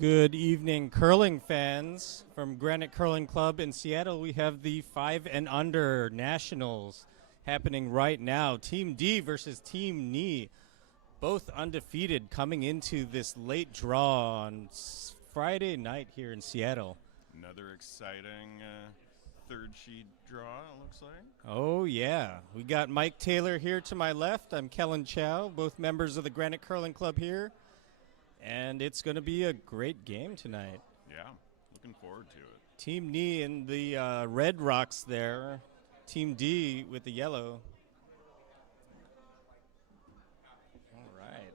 Good evening, curling fans. From Granite Curling Club in Seattle, we have the 5 and Under Nationals happening right now. Team D versus Team Ni, both undefeated coming into this late draw on Friday night here in Seattle. Another exciting third sheet draw, it looks like. Oh, yeah. We got Mike Taylor here to my left. I'm Kellen Chow, both members of the Granite Curling Club here. And it's going to be a great game tonight. Yeah, looking forward to it. Team Ni in the red rocks there. Team D with the yellow. All right.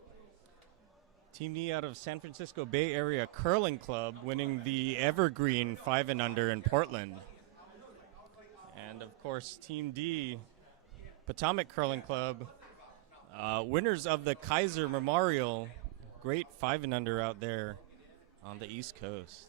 Team Ni out of San Francisco Bay Area Curling Club winning the Evergreen 5 and Under in Portland. And of course, Team D, Potomac Curling Club, winners of the Kaiser Memorial. Great 5 and Under out there on the East Coast.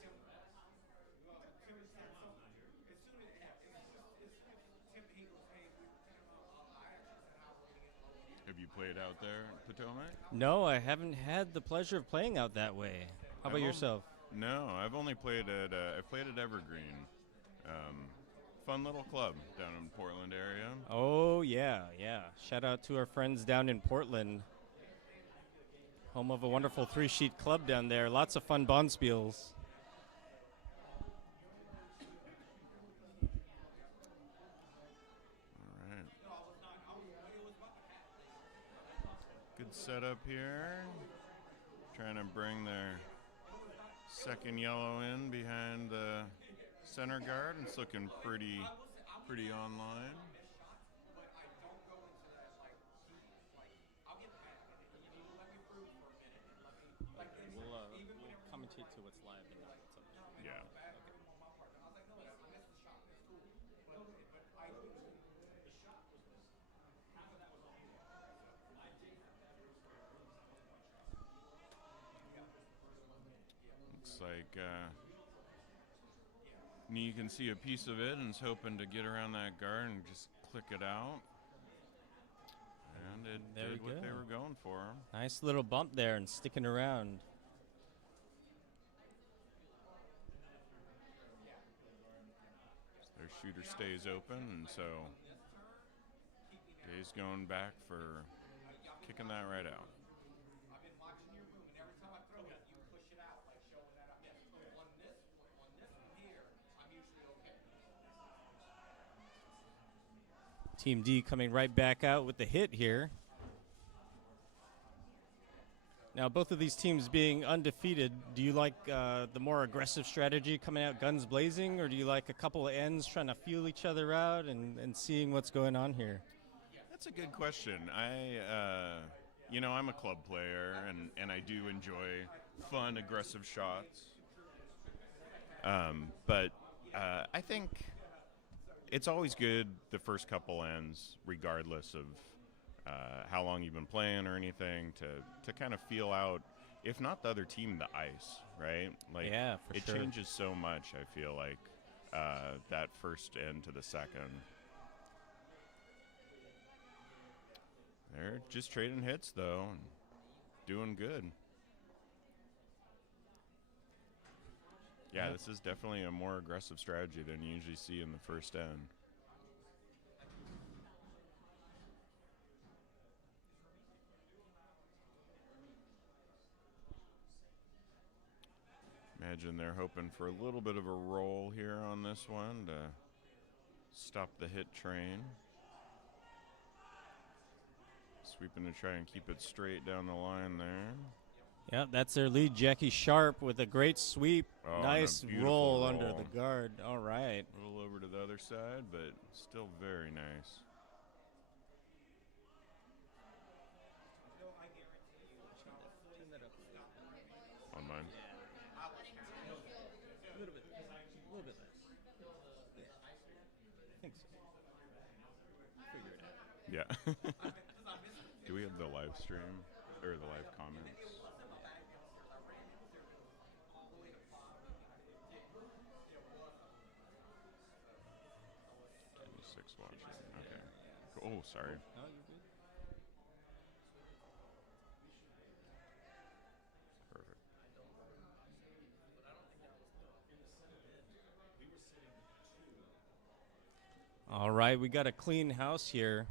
Have you played out there at Potomac? No, I haven't had the pleasure of playing out that way. How about yourself? No, I've only played at I've played at Evergreen. Fun little club down in Portland area. Oh, yeah. Shout out to our friends down in Portland. Home of a wonderful three-sheet club down there. Lots of fun bonspiels. All right. Good setup here. Trying to bring their second yellow in behind the center guard. It's looking pretty online. We'll commentate to what's live and what's up. Yeah. Looks like Ni can see a piece of it and is hoping to get around that guard and just click it out. And it did what they were going for. Nice little bump there and sticking around. Their shooter stays open, and so Jay's going back for kicking that right out. Team D coming right back out with the hit here. Now, both of these teams being undefeated, do you like the more aggressive strategy coming out guns blazing, or do you like a couple of ends trying to feel each other out and seeing what's going on here? That's a good question. I'm a club player, and I do enjoy fun, aggressive shots. But I think it's always good the first couple ends, regardless of how long you've been playing or anything, to kind of feel out, if not the other team, the ice, right? Like, yeah, for it sure. changes so much, I feel like, that first end to the second. They're just trading hits, though, and doing good. Yeah, this is definitely a more aggressive strategy than you usually see in the first end. Imagine they're hoping for a little bit of a roll here on this one to stop the hit train. Sweeping to try and keep it straight down the line there. Yeah, that's their lead, Jackie Sharp, with a great sweep. Oh, nice roll under the guard. All right. A little over to the other side, but still very nice. On mine? A little bit less. I think so. Figure it out. Yeah. Do we have the live stream or the live comments? 26 watching. Okay. Oh, sorry. No, you're good. Perfect. All right, we got a clean house here.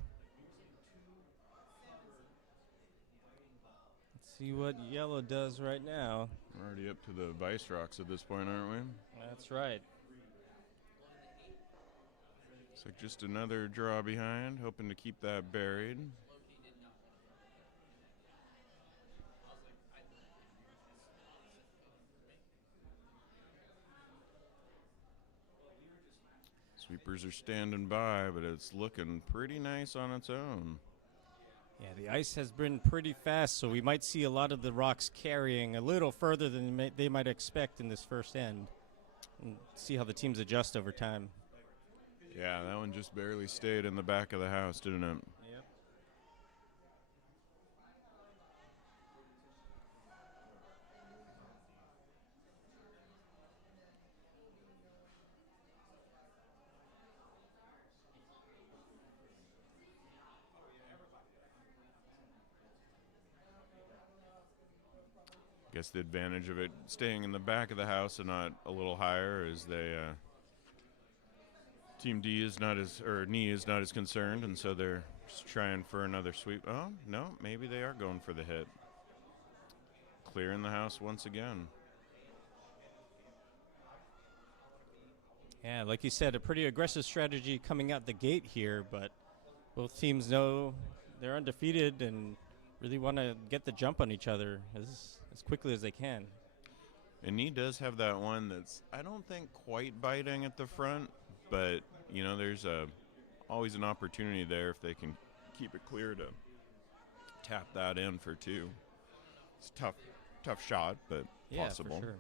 Let's see what yellow does right now. We're already up to the Vice Rocks at this point, aren't we? That's right. It's like just another draw behind, hoping to keep that buried. Sweepers are standing by, but it's looking pretty nice on its own. Yeah, the ice has been pretty fast, so we might see a lot of the rocks carrying a little further than they might expect in this first end. And see how the teams adjust over time. Yeah, that one just barely stayed in the back of the house, didn't it? Yep. Guess the advantage of it staying in the back of the house and not a little higher is Team D is not as, or Knee is not as concerned, and so they're just trying for another sweep. Oh, no, maybe they are going for the hit. Clearing the house once again. Yeah, like you said, a pretty aggressive strategy coming out the gate here, but both teams know they're undefeated and really want to get the jump on each other as quickly as they can. And Knee does have that one that's, I don't think, quite biting at the front, but, you know, there's always an opportunity there if they can keep it clear to tap that in for two. It's a tough shot, but possible. Yeah, for sure.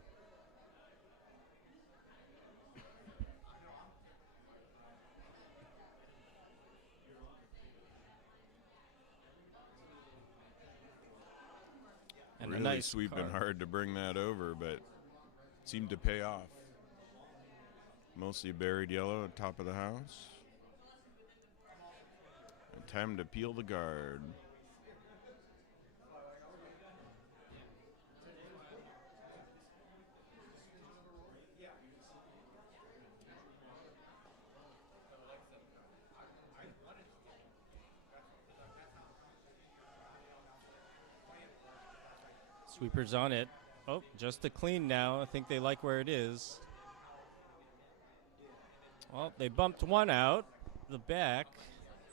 And really a nice sweeping card. hard to bring that over, but seemed to pay off. Mostly buried yellow at top of the house. And time to peel the guard. Sweepers on it. Oh, just a clean now. I think they like where it is. Well, they bumped one out. The back.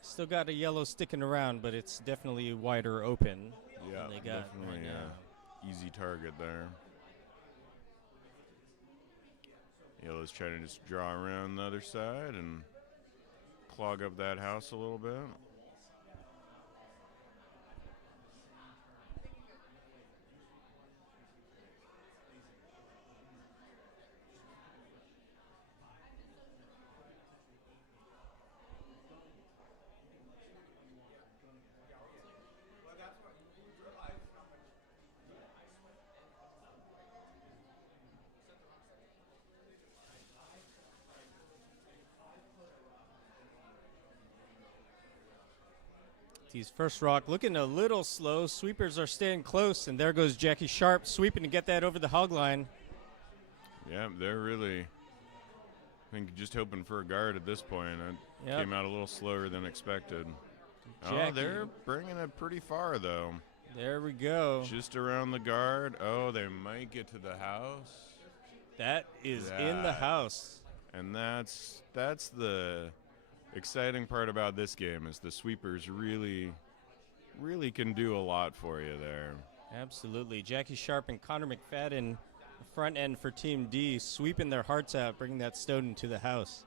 Still got a yellow sticking around, but it's definitely wider open. Yeah, They got definitely right now. easy target there. Yellow's trying to just draw around the other side and clog up that house a little bit. T's first rock looking a little slow. Sweepers are staying close, and there goes Jackie Sharp sweeping to get that over the hog line. Yeah, they're really, I think, just hoping for a guard at this point. It Yep. came out a little slower than expected. Oh, Jackie. they're bringing it pretty far, though. There we go. Just around the guard. Oh, they might get to the house. That is in the That- house. And that's the exciting part about this game is the sweepers really can do a lot for you there. Absolutely. Jackie Sharp and Connor McFadden, the front end for Team D, sweeping their hearts out, bringing that stone into the house.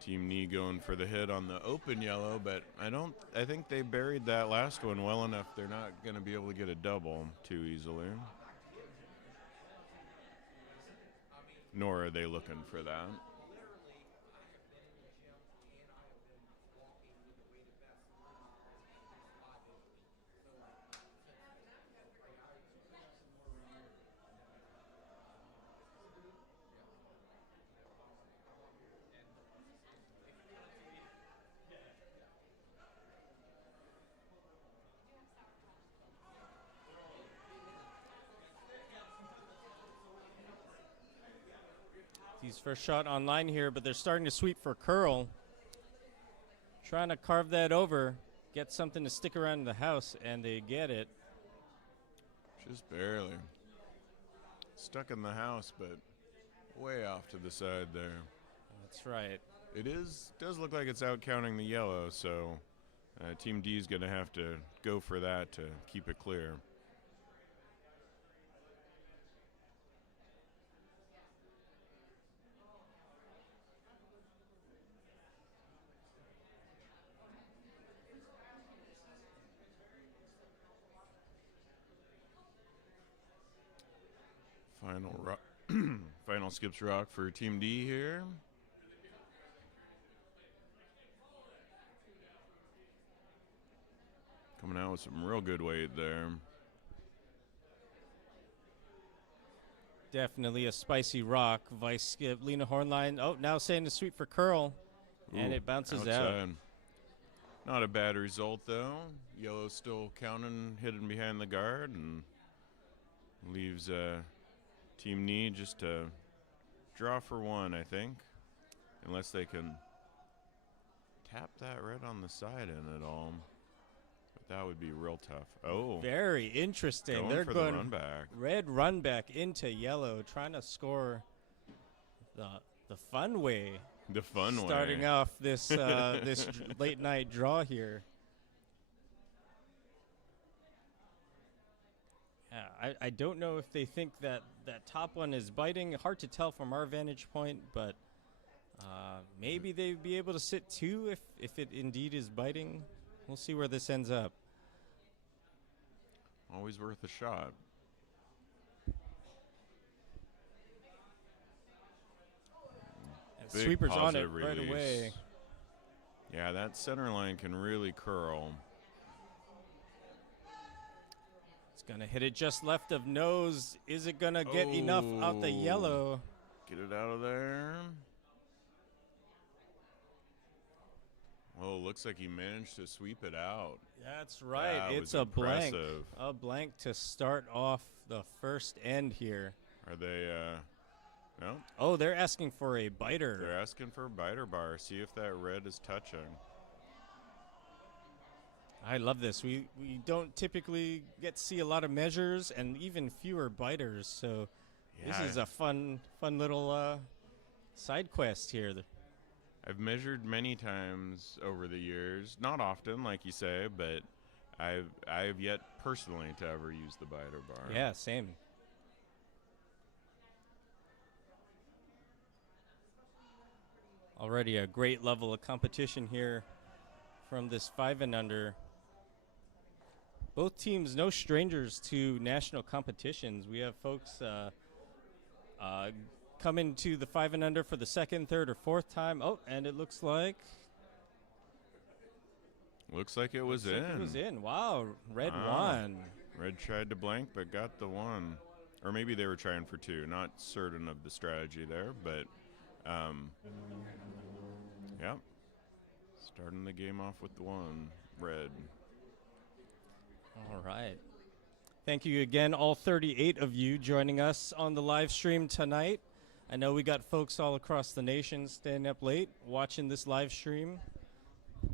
Team Knee going for the hit on the open yellow, but I think they buried that last one well enough. They're not going to be able to get a double too easily. Nor are they looking for that. Sees first shot online here, but they're starting to sweep for curl. Trying to carve that over, get something to stick around the house, and they get it. Just barely. Stuck in the house, but way off to the side there. That's right. It does look like it's out counting the yellow, so Team D is going to have to go for that to keep it clear. Final skips rock for Team D here. Coming out with some real good weight there. Definitely a spicy rock. Vice skip, Lena Hornline. Oh, now saying to sweep for curl. And it bounces outside. out. Not a bad result, though. Yellow still counting, hidden behind the guard, and leaves Team Knee just to draw for one, I think. Unless they can tap that red on the side in at all. But that would be real tough. Oh. Very interesting. They're for going the run back. Red run back into yellow, trying to score the fun way. The fun way. Starting off this this late night draw here. Yeah, I don't know if they think that top one is biting. Hard to tell from our vantage point, but maybe they'd be able to sit two if it indeed is biting. We'll see where this ends up. Always worth a shot. And sweepers on it right away. Yeah, that center line can really curl. It's going to hit it just left of nose. Is it going to get enough out the yellow? Get it out of there. Well, looks like he managed to sweep it out. That's right. That It's was a blank. impressive. A blank to start off the first end here. Are they, no? Oh, they're asking for a biter. They're asking for a biter bar. See if that red is touching. I love this. We don't typically get to see a lot of measures and even fewer biters. So this is a fun little side quest here. I've measured many times over the years, not often, like you say, but I've yet personally to ever use the biter bar. Yeah, same. Already a great level of competition here from this 5 and under. Both teams no strangers to national competitions. We have folks coming to the 5 and under for the second, third, or fourth time. Oh, and it looks like it was in. It was in. Wow, red won. Red tried to blank, but got the one. Or maybe they were trying for two. Not certain of the strategy there, but yeah. Starting the game off with the one. Red. All right. Thank you again, all 38 of you joining us on the live stream tonight. I know we got folks all across the nation staying up late watching this live stream.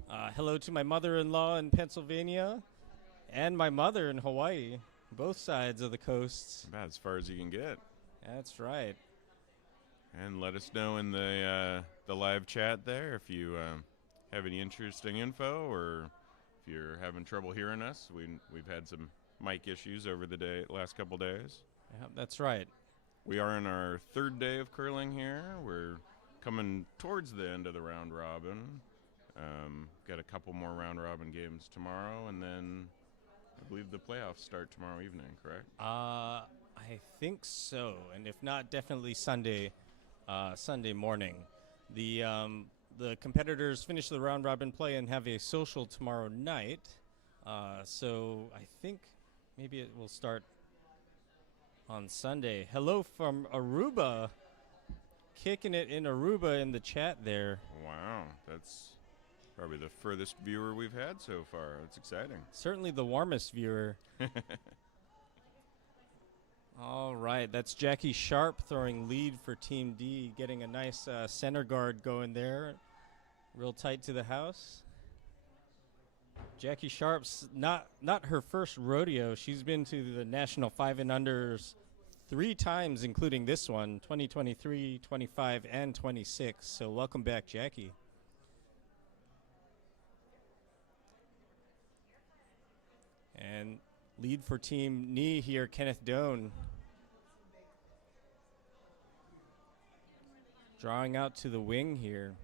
Hello to my mother-in-law in Pennsylvania and my mother in Hawaii, both sides of the coast. About as far as you can get. That's right. And let us know in the live chat there if you have any interesting info or if you're having trouble hearing us. We've had some mic issues over the last couple days. Yeah, that's right. We are in our third day of curling here. We're coming towards the end of the round robin. Got a couple more round robin games tomorrow, and then I believe the playoffs start tomorrow evening, correct? I think so, and if not, definitely Sunday morning. The competitors finish the round robin play and have a social tomorrow night. So I think maybe it will start on Sunday. Hello from Aruba. Kicking it in Aruba in the chat there. Wow, that's probably the furthest viewer we've had so far. That's exciting. Certainly the warmest viewer. All right. right, that's Jackie Sharp throwing lead for Team D, getting a nice center guard going there. Real tight to the house. Jackie Sharp's not her first rodeo. She's been to the National 5 and Unders 3 times, including this one, 2023, 25, and 26. So welcome back, Jackie. And lead for Team Knee here, Kenneth Doan. Drawing out to the wing here.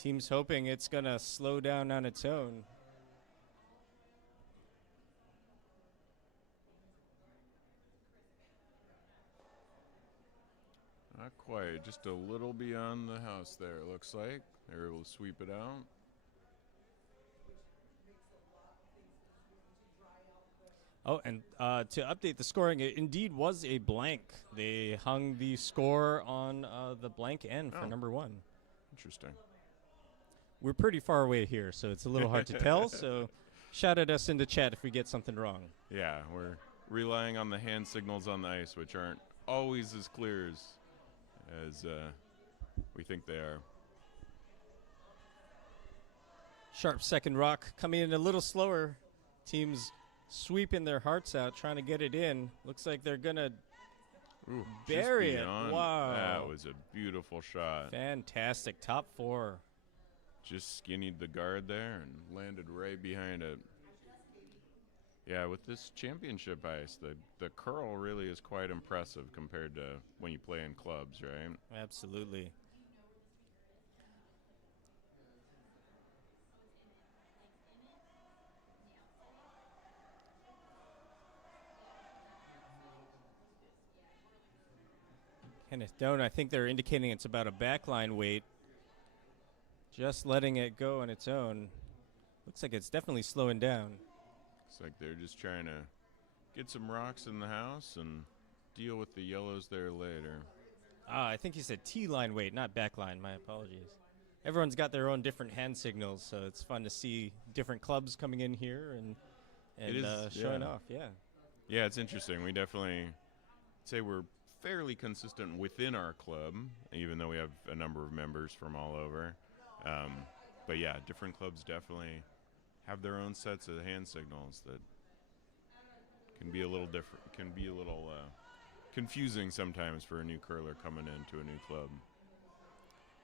Team's hoping it's going to slow down on its own. Not quite, just a little beyond the house there, it looks like. They're able to sweep it out. Oh, and to update the scoring, it indeed was a blank. They hung the score on the blank end for number 1. Interesting. We're pretty far away here, so it's a little hard to tell. So shout at us in the chat if we get something wrong. Yeah, we're relying on the hand signals on the ice, which aren't always as clear as we think they are. Sharp second rock coming in a little slower. Teams sweeping their hearts out, trying to get it in. Looks like they're going to bury it. Wow. That was a beautiful shot. Fantastic. Top 4. Just skinnied the guard there and landed right behind it. Yeah, with this championship ice, the curl really is quite impressive compared to when you play in clubs, right? Absolutely. Kenneth Doan, I think they're indicating it's about a backline weight. Just letting it go on its own. Looks like it's definitely slowing down. Looks like they're just trying to get some rocks in the house and deal with the yellows there later. I think you said T-line weight, not backline. My apologies. Everyone's got their own different hand signals, so it's fun to see different clubs coming in here and showing off. Yeah. Yeah, it's interesting. We definitely say we're fairly consistent within our club, even though we have a number of members from all over. But yeah, different clubs definitely have their own sets of hand signals that can be a little different, can be a little confusing sometimes for a new curler coming into a new club.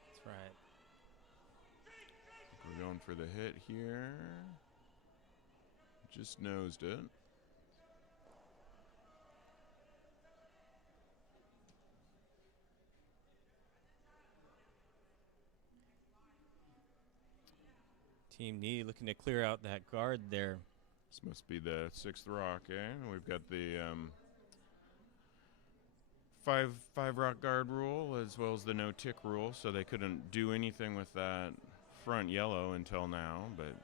That's right. We're going for the hit here. Just nosed it. Team Knee looking to clear out that guard there. This must be the 6th rock, eh? We've got the five rock guard rule as well as the no tick rule, so they couldn't do anything with that front yellow until now, but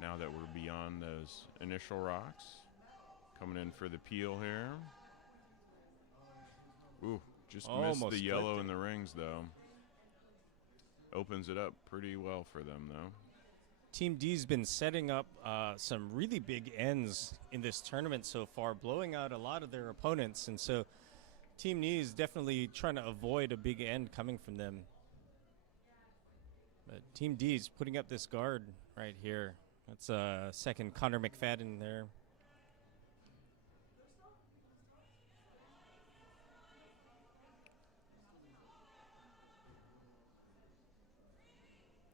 now that we're beyond those initial rocks, coming in for the peel here. Ooh, just missed the yellow in the rings, though. Opens it up pretty well for them, though. Team D's been setting up some really big ends in this tournament so far, blowing out a lot of their opponents. And so Team Knee is definitely trying to avoid a big end coming from them. But Team D's putting up this guard right here. That's second Connor McFadden there.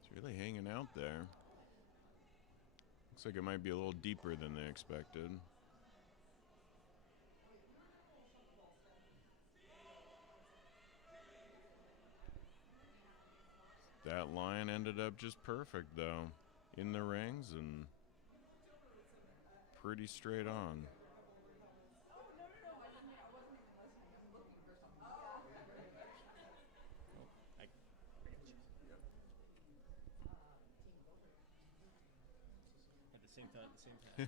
It's really hanging out there. Looks like it might be a little deeper than they expected. That line ended up just perfect, though. In the rings and pretty straight on. Yeah.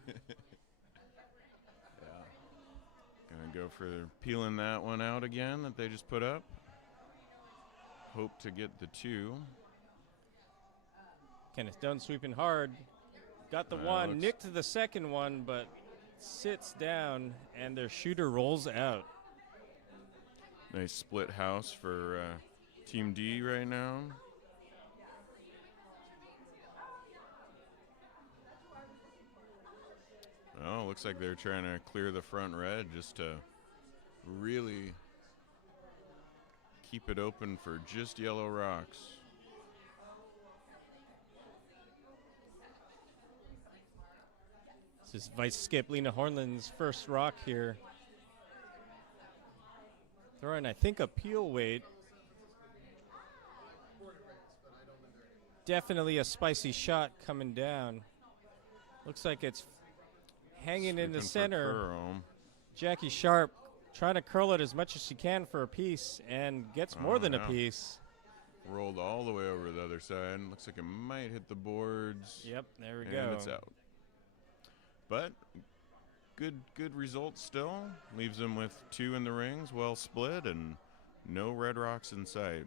Gonna go for peeling that one out again that they just put up. Hope to get the 2. Kenneth Dunn sweeping hard. Got the one, nicked the second one, but sits down, and their shooter rolls out. Nice split house for Team D right now. Oh, looks like they're trying to clear the front red just to really keep it open for just yellow rocks. This is Vice Skip Lena Hornland's first rock here. Throwing, I think, a peel weight. Definitely a spicy shot coming down. Looks like it's hanging in the center. Jackie Sharp trying to curl it as much as she can for a piece and gets more than a piece. Rolled all the way over the other side. Looks like it might hit the boards. Yep, there we go. And it's out. But good result still. Leaves him with 2 in the rings, well split, and no red rocks in sight.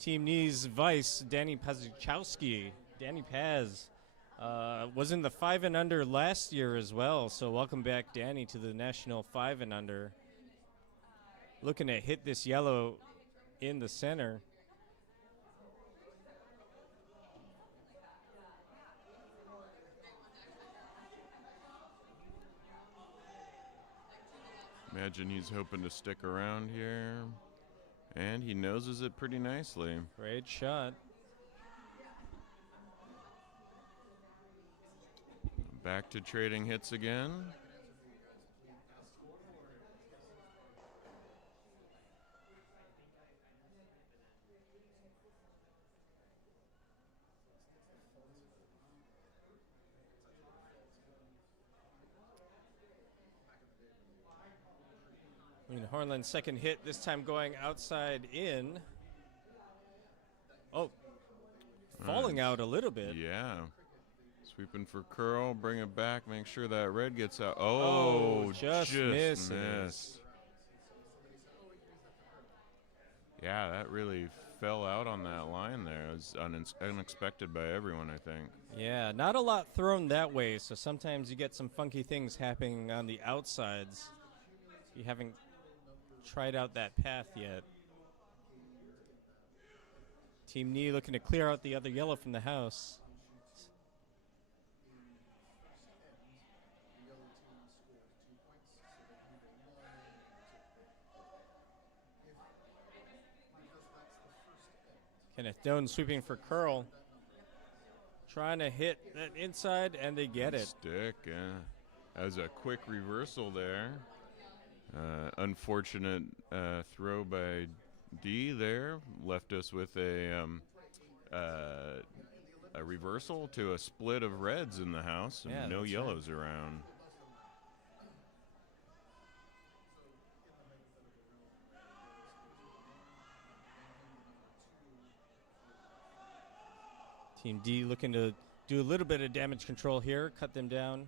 Team Knees Vice, Danny Pazuchowski. Danny Paz was in the 5 and under last year as well, so welcome back, Danny, to the National 5 and under. Looking to hit this yellow in the center. Imagine he's hoping to stick around here. And he noses it pretty nicely. Great shot. Back to trading hits again. Harlan's second hit, this time going outside in. Oh, falling out a little bit. Yeah. Sweeping for curl, bring it back, make sure that red gets out. Oh, just misses. Missed. Yeah, that really fell out on that line there. It was unexpected by everyone, I think. Yeah, not a lot thrown that way, so sometimes you get some funky things happening on the outsides. You haven't tried out that path yet. Team Knee looking to clear out the other yellow from the house. Kenneth Doan sweeping for curl. Trying to hit that inside, and they get it. Stick, yeah. That was a quick reversal there. Unfortunate throw by D there. Left us with a reversal to a split of reds in the house and yeah, no yellows right. around. Team D looking to do a little bit of damage control here, cut them down.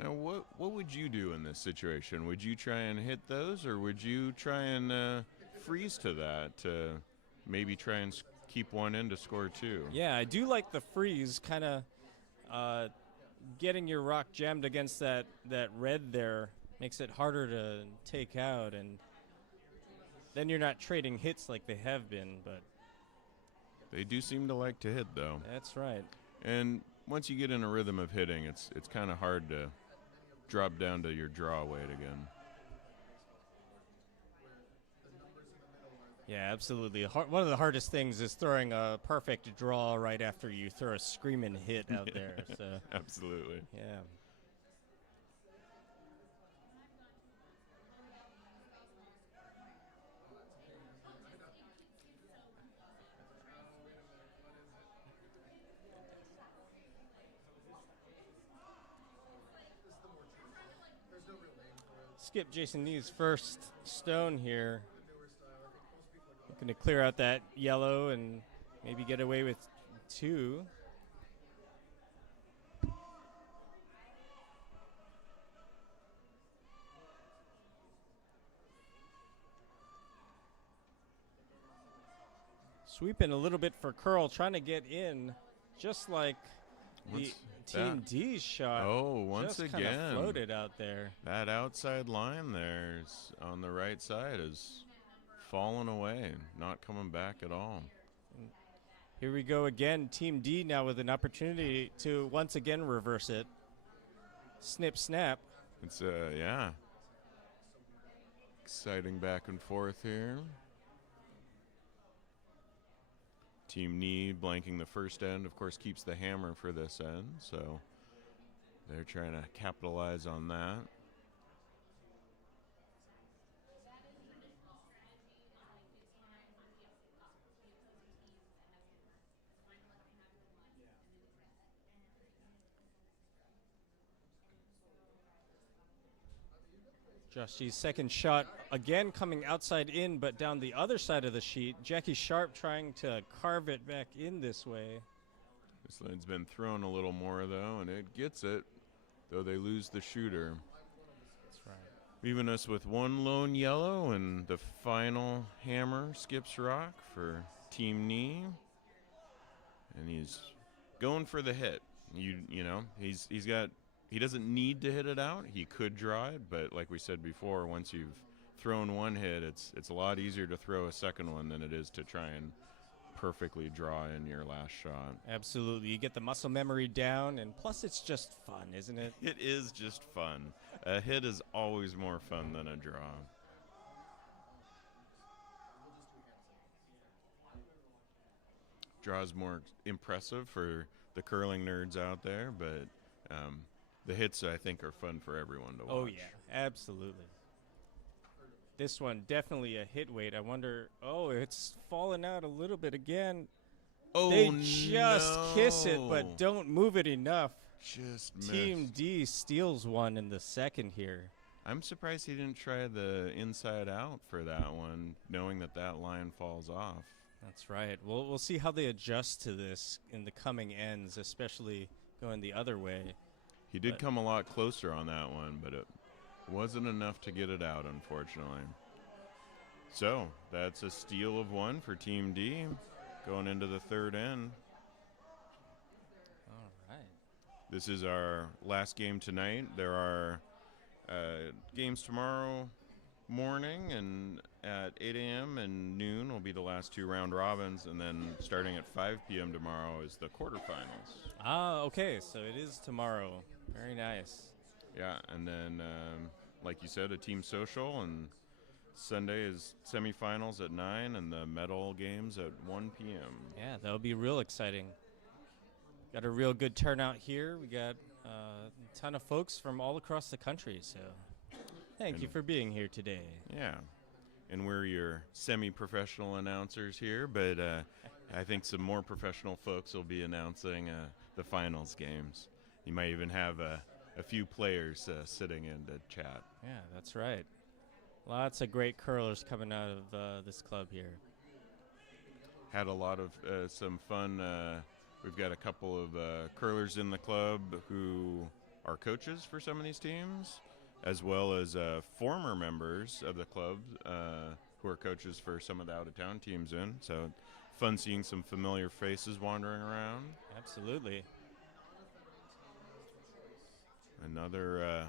Now, what would you do in this situation? Would you try and hit those, or would you try and freeze to that to maybe try and keep one in to score 2? Yeah, I do like the freeze, kind of getting your rock jammed against that red there makes it harder to take out, and then you're not trading hits like they have been, but they do seem to like to hit, though. That's right. And once you get in a rhythm of hitting, it's kind of hard to drop down to your draw weight again. Yeah, absolutely. One of the hardest things is throwing a perfect draw right after you throw a screaming hit out there. So absolutely. Yeah. Skip Jason Nee's first stone here. Looking to clear out that yellow and maybe get away with 2. Sweeping a little bit for Curl, trying to get in, just like the Team D's shot. Oh, once just again, floated out there. that outside line there on the right side is falling away, not coming back at all. Here we go again. Team D now with an opportunity to once again reverse it. Snip, snap. It's, yeah. Exciting back and forth here. Team Knee blanking the first end, of course, keeps the hammer for this end, so they're trying to capitalize on that. Josh G's second shot again coming outside in, but down the other side of the sheet. Jackie Sharp trying to carve it back in this way. This lane's been thrown a little more, though, and it gets it, though they lose the shooter. That's right. Leaving us with one lone yellow, and the final hammer skips rock for Team Knee. And he's going for the hit. You know, he doesn't need to hit it out. He could draw it, but like we said before, once you've thrown one hit, it's a lot easier to throw a second one than it is to try and perfectly draw in your last shot. Absolutely. You get the muscle memory down, and plus it's just fun, isn't it? It is just fun. A hit is always more fun than a draw. Draw is more impressive for the curling nerds out there, but the hits, I think, are fun for everyone to watch. Oh, yeah, absolutely. This one, definitely a hit weight. I wonder, it's fallen out a little bit again. Oh, they just kiss it, no. but don't move it enough. Just Team missed. D steals one in the second here. I'm surprised he didn't try the inside out for that one, knowing that line falls off. That's right. We'll see how they adjust to this in the coming ends, especially going the other way. He did come a lot closer on that one, but it wasn't enough to get it out, unfortunately. So that's a steal of one for Team D going into the third end. All right. This is our last game tonight. There are games tomorrow morning, and at 8 a.m. and noon will be the last two round robins, and then starting at 5 p.m. tomorrow is the quarterfinals. Ah, okay, so it is tomorrow. Very nice. Yeah, and then, like you said, a team social, and Sunday is semifinals at 9 and the medal games at 1 p.m. Yeah, that'll be real exciting. Got a real good turnout here. We got a ton of folks from all across the country, so thank you for being here today. Yeah, and we're your semi-professional announcers here, but I think some more professional folks will be announcing the finals games. You might even have a few players sitting in to chat. Yeah, that's right. Lots of great curlers coming out of this club here. Had a lot of some fun. We've got a couple of curlers in the club who are coaches for some of these teams, as well as former members of the club who are coaches for some of the out-of-town teams in. So fun seeing some familiar faces wandering around. Absolutely. Another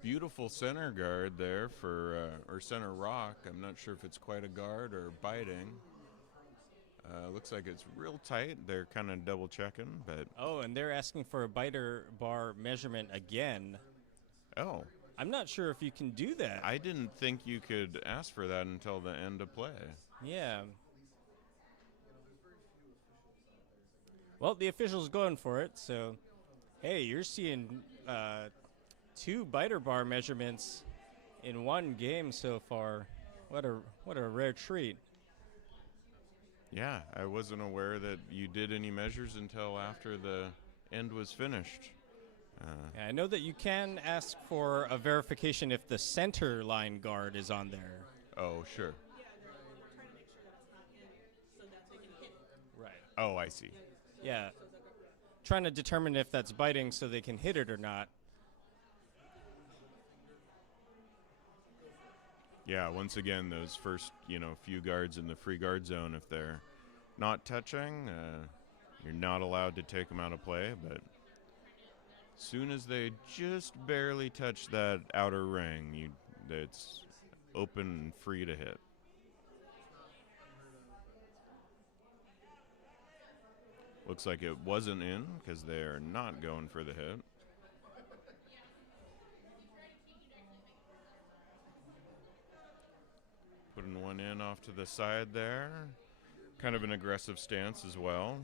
beautiful center guard there for, or center rock. I'm not sure if it's quite a guard or biting. Looks like it's real tight. They're kind of double checking, but. Oh, and they're asking for a biter bar measurement again. Oh. I'm not sure if you can do that. I didn't think you could ask for that until the end of play. Yeah. Well, the official's going for it, so hey, you're seeing two biter bar measurements in one game so far. What a rare treat. Yeah, I wasn't aware that you did any measures until after the end was finished. Yeah, I know that you can ask for a verification if the center line guard is on there. Oh, sure. Yeah, we're trying to make sure that's not in, so that they can hit it. Right. Oh, I see. Yeah. Trying to determine if that's biting so they can hit it or not. Yeah, once again, those first, few guards in the free guard zone, if they're not touching, you're not allowed to take them out of play, but soon as they just barely touch that outer ring, it's open and free to hit. Looks like it wasn't in because they're not going for the hit. Putting one in off to the side there. Kind of an aggressive stance as well,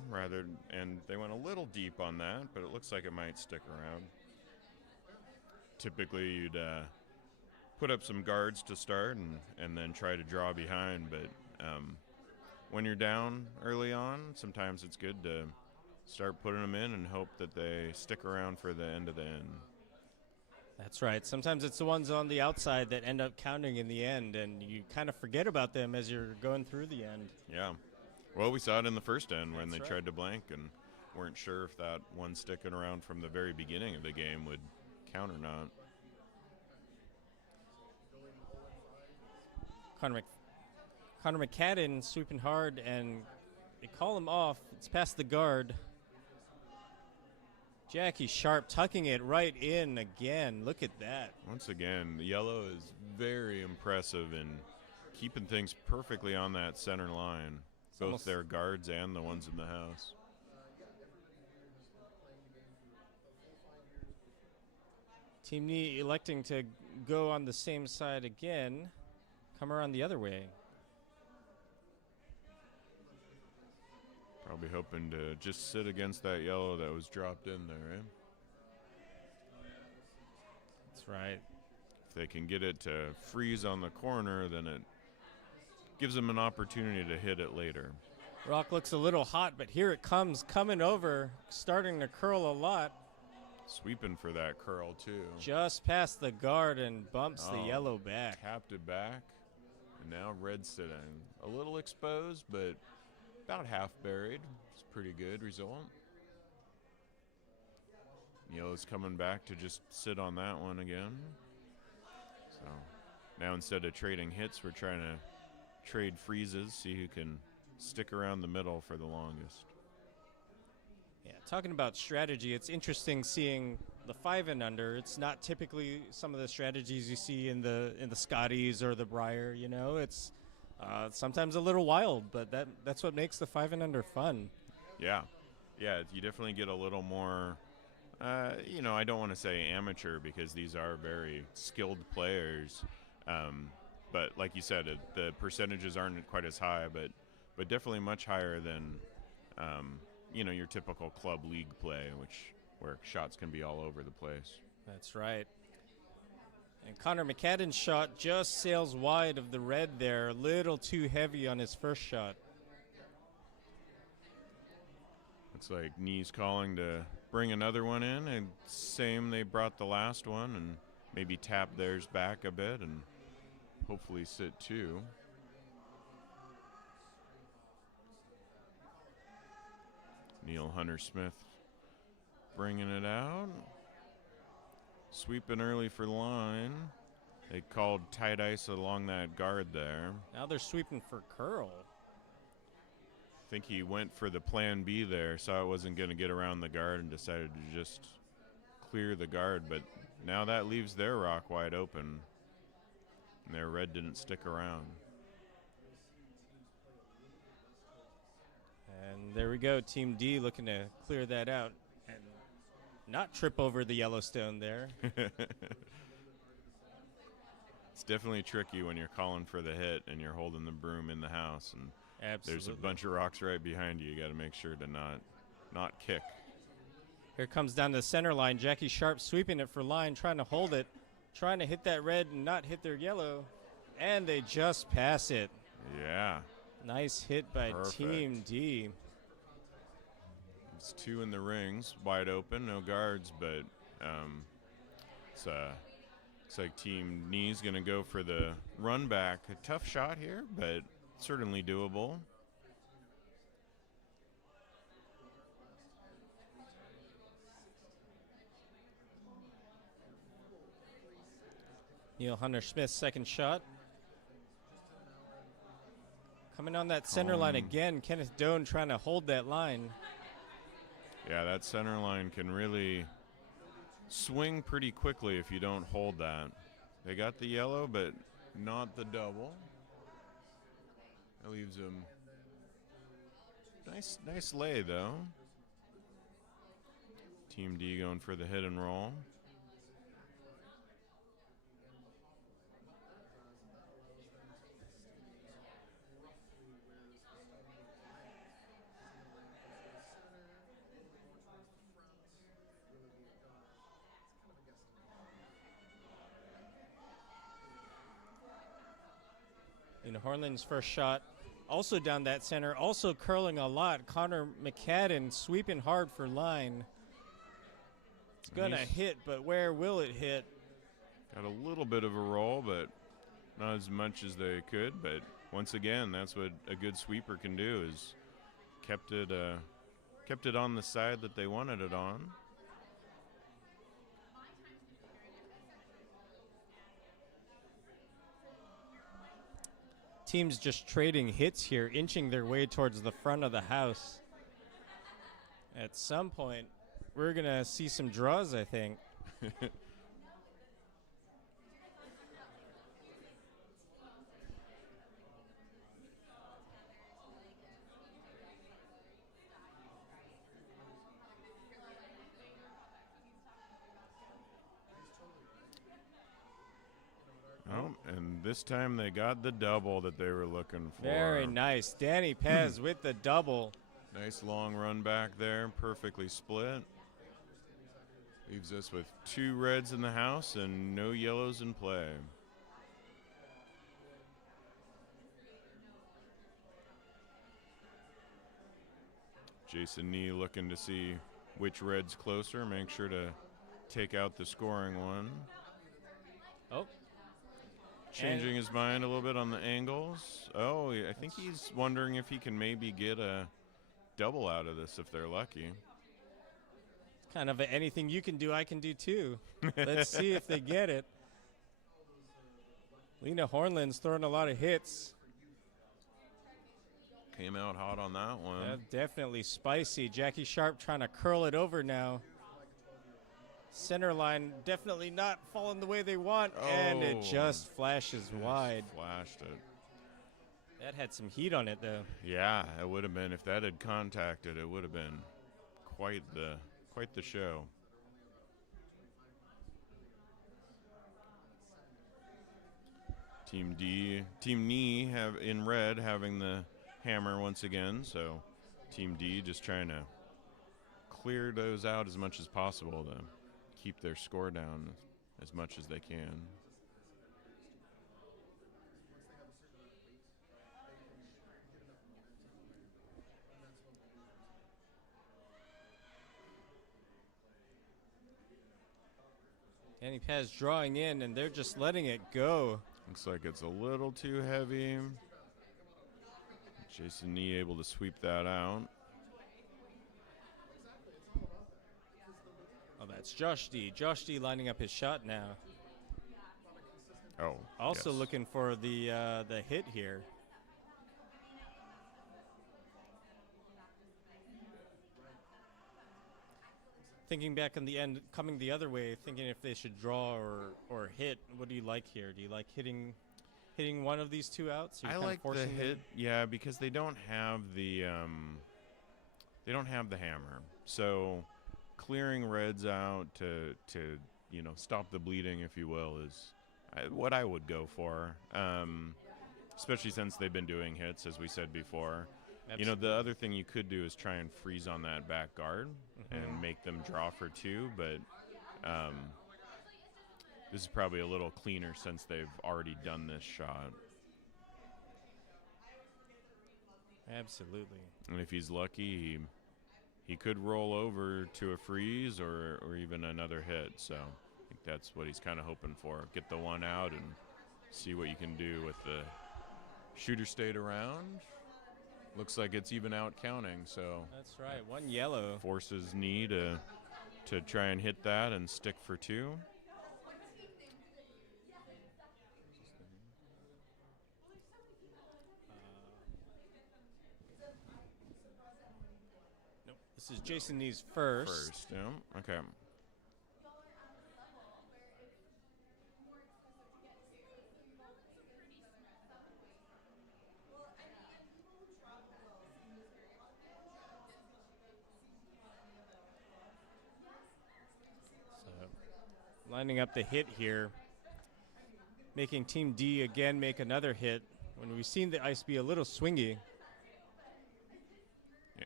and they went a little deep on that, but it looks like it might stick around. Typically, you'd put up some guards to start and then try to draw behind, but when you're down early on, sometimes it's good to start putting them in and hope that they stick around for the end of the end. That's right. Sometimes it's the ones on the outside that end up counting in the end, and you kind of forget about them as you're going through the end. Yeah. Well, we saw it in the first end when That's they right. tried to blank and weren't sure if that one sticking around from the very beginning of the game would count or not. Connor McCadden sweeping hard, and they call him off. It's past the guard. Jackie Sharp tucking it right in again. Look at that. Once again, the yellow is very impressive in keeping things perfectly on that center line, both almost their guards and the ones in the house. Team Knee electing to go on the same side again. Come around the other way. Probably hoping to just sit against that yellow that was dropped in there, eh? That's right. If they can get it to freeze on the corner, then it gives them an opportunity to hit it later. Rock looks a little hot, but here it comes, coming over, starting to curl a lot. Sweeping for that curl, too. Just past the guard and bumps the yellow back. Tapped it back, and now red sitting. A little exposed, but about half buried. It's a pretty good result. Yellow's coming back to just sit on that one again. So now instead of trading hits, we're trying to trade freezes, see who can stick around the middle for the longest. Yeah, talking about strategy, it's interesting seeing the 5 and under. It's not typically some of the strategies you see in the Scotties or the Briar. You know, it's sometimes a little wild, but that's what makes the 5 and under fun. Yeah, you definitely get a little more. I don't want to say amateur because these are very skilled players, but like you said, the percentages aren't quite as high, but definitely much higher than your typical club league play, where shots can be all over the place. That's right. And Connor McCadden's shot just sails wide of the red there, a little too heavy on his first shot. Looks like Knee's calling to bring another one in, and same they brought the last one, and maybe tap theirs back a bit and hopefully sit two. Neil Hunter-Smith bringing it out. Sweeping early for line. They called tight ice along that guard there. Now they're sweeping for curl. I think he went for the plan B there, saw it wasn't going to get around the guard and decided to just clear the guard. But now that leaves their rock wide open, and their red didn't stick around. And there we go, Team D looking to clear that out and not trip over the Yellowstone there. It's definitely tricky when you're calling for the hit and you're holding the broom in the house, and Absolutely. there's a bunch of rocks right behind you. You got to make sure to not kick. Here comes down the center line. Jackie Sharp sweeping it for line, trying to hold it, trying to hit that red and not hit their yellow. And they just pass it. Yeah. Nice hit by Perfect. Team D. It's two in the rings, wide open, no guards, but it's like Team Knee's going to go for the run back. A tough shot here, but certainly doable. Neil Hunter-Smith's second shot. Coming on that center line again. Kenneth Doan trying to hold that line. Yeah, that center line can really swing pretty quickly if you don't hold that. They got the yellow, but not the double. That leaves him nice lay, though. Team D going for the hit and roll. In Hornland's first shot, also down that center, also curling a lot. Connor McCadden sweeping hard for line. It's going to hit, but where will it hit? Got a little bit of a roll, but not as much as they could. But once again, that's what a good sweeper can do, is kept it on the side that they wanted it on. Teams just trading hits here, inching their way towards the front of the house. At some point, we're going to see some draws, I think. Oh, and this time they got the double that they were looking for. Very nice. Danny Pez with the double. Nice long run back there, perfectly split. Leaves us with 2 reds in the house and no yellows in play. Jason Nee looking to see which red's closer, make sure to take out the scoring one. Oh. Changing his mind a little bit on the angles. Oh, I think he's wondering if he can maybe get a double out of this if they're lucky. Kind of anything you can do, I can do too. Let's see if they get it. Lena Hornland's throwing a lot of hits. Came out hot on that one. Yeah, definitely spicy. Jackie Sharp trying to curl it over now. Center line definitely not falling the way they want, and it just flashes wide. Flashed it. That had some heat on it, though. Yeah, it would have been. If that had contacted, it would have been quite the show. Team Nee have in red having the hammer once again. So Team D just trying to clear those out as much as possible to keep their score down as much as they can. Danny Paz drawing in, and they're just letting it go. Looks like it's a little too heavy. Jason Nee able to sweep that out. Oh, that's Josh D. Josh D lining up his shot now. Oh, also yes. looking for the hit here. Thinking back on the end, coming the other way, thinking if they should draw or hit. What do you like here? Do you like hitting one of these two outs? I like the hit, yeah, because they don't have the hammer. So clearing reds out to stop the bleeding, if you will, is what I would go for. Especially since they've been doing hits, as we said before. Absolutely. The other thing you could do is try and freeze on that back guard and make them draw for 2, but this is probably a little cleaner since they've already done this shot. Absolutely. And if he's lucky, he could roll over to a freeze or even another hit. So I think that's what he's kind of hoping for. Get the one out and see what you can do with the shooter stayed around. Looks like it's even out counting, so that's right. One yellow forces Nee to try and hit that and stick for 2. This is Jason Nee's first. First, yeah. Okay. So, lining up the hit here, making Team D again make another hit when we've seen the ice be a little swingy.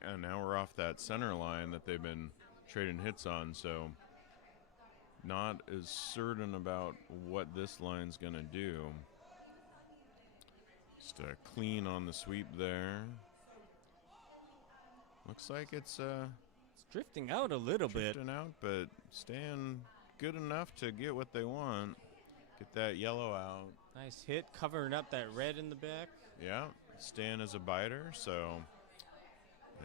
Yeah, now we're off that center line that they've been trading hits on, so not as certain about what this line's going to do. Just clean on the sweep there. Looks like it's Drifting out a little bit. drifting out, but staying good enough to get what they want. Get that yellow out. Nice hit, covering up that red in the back. Yeah, staying as a biter, so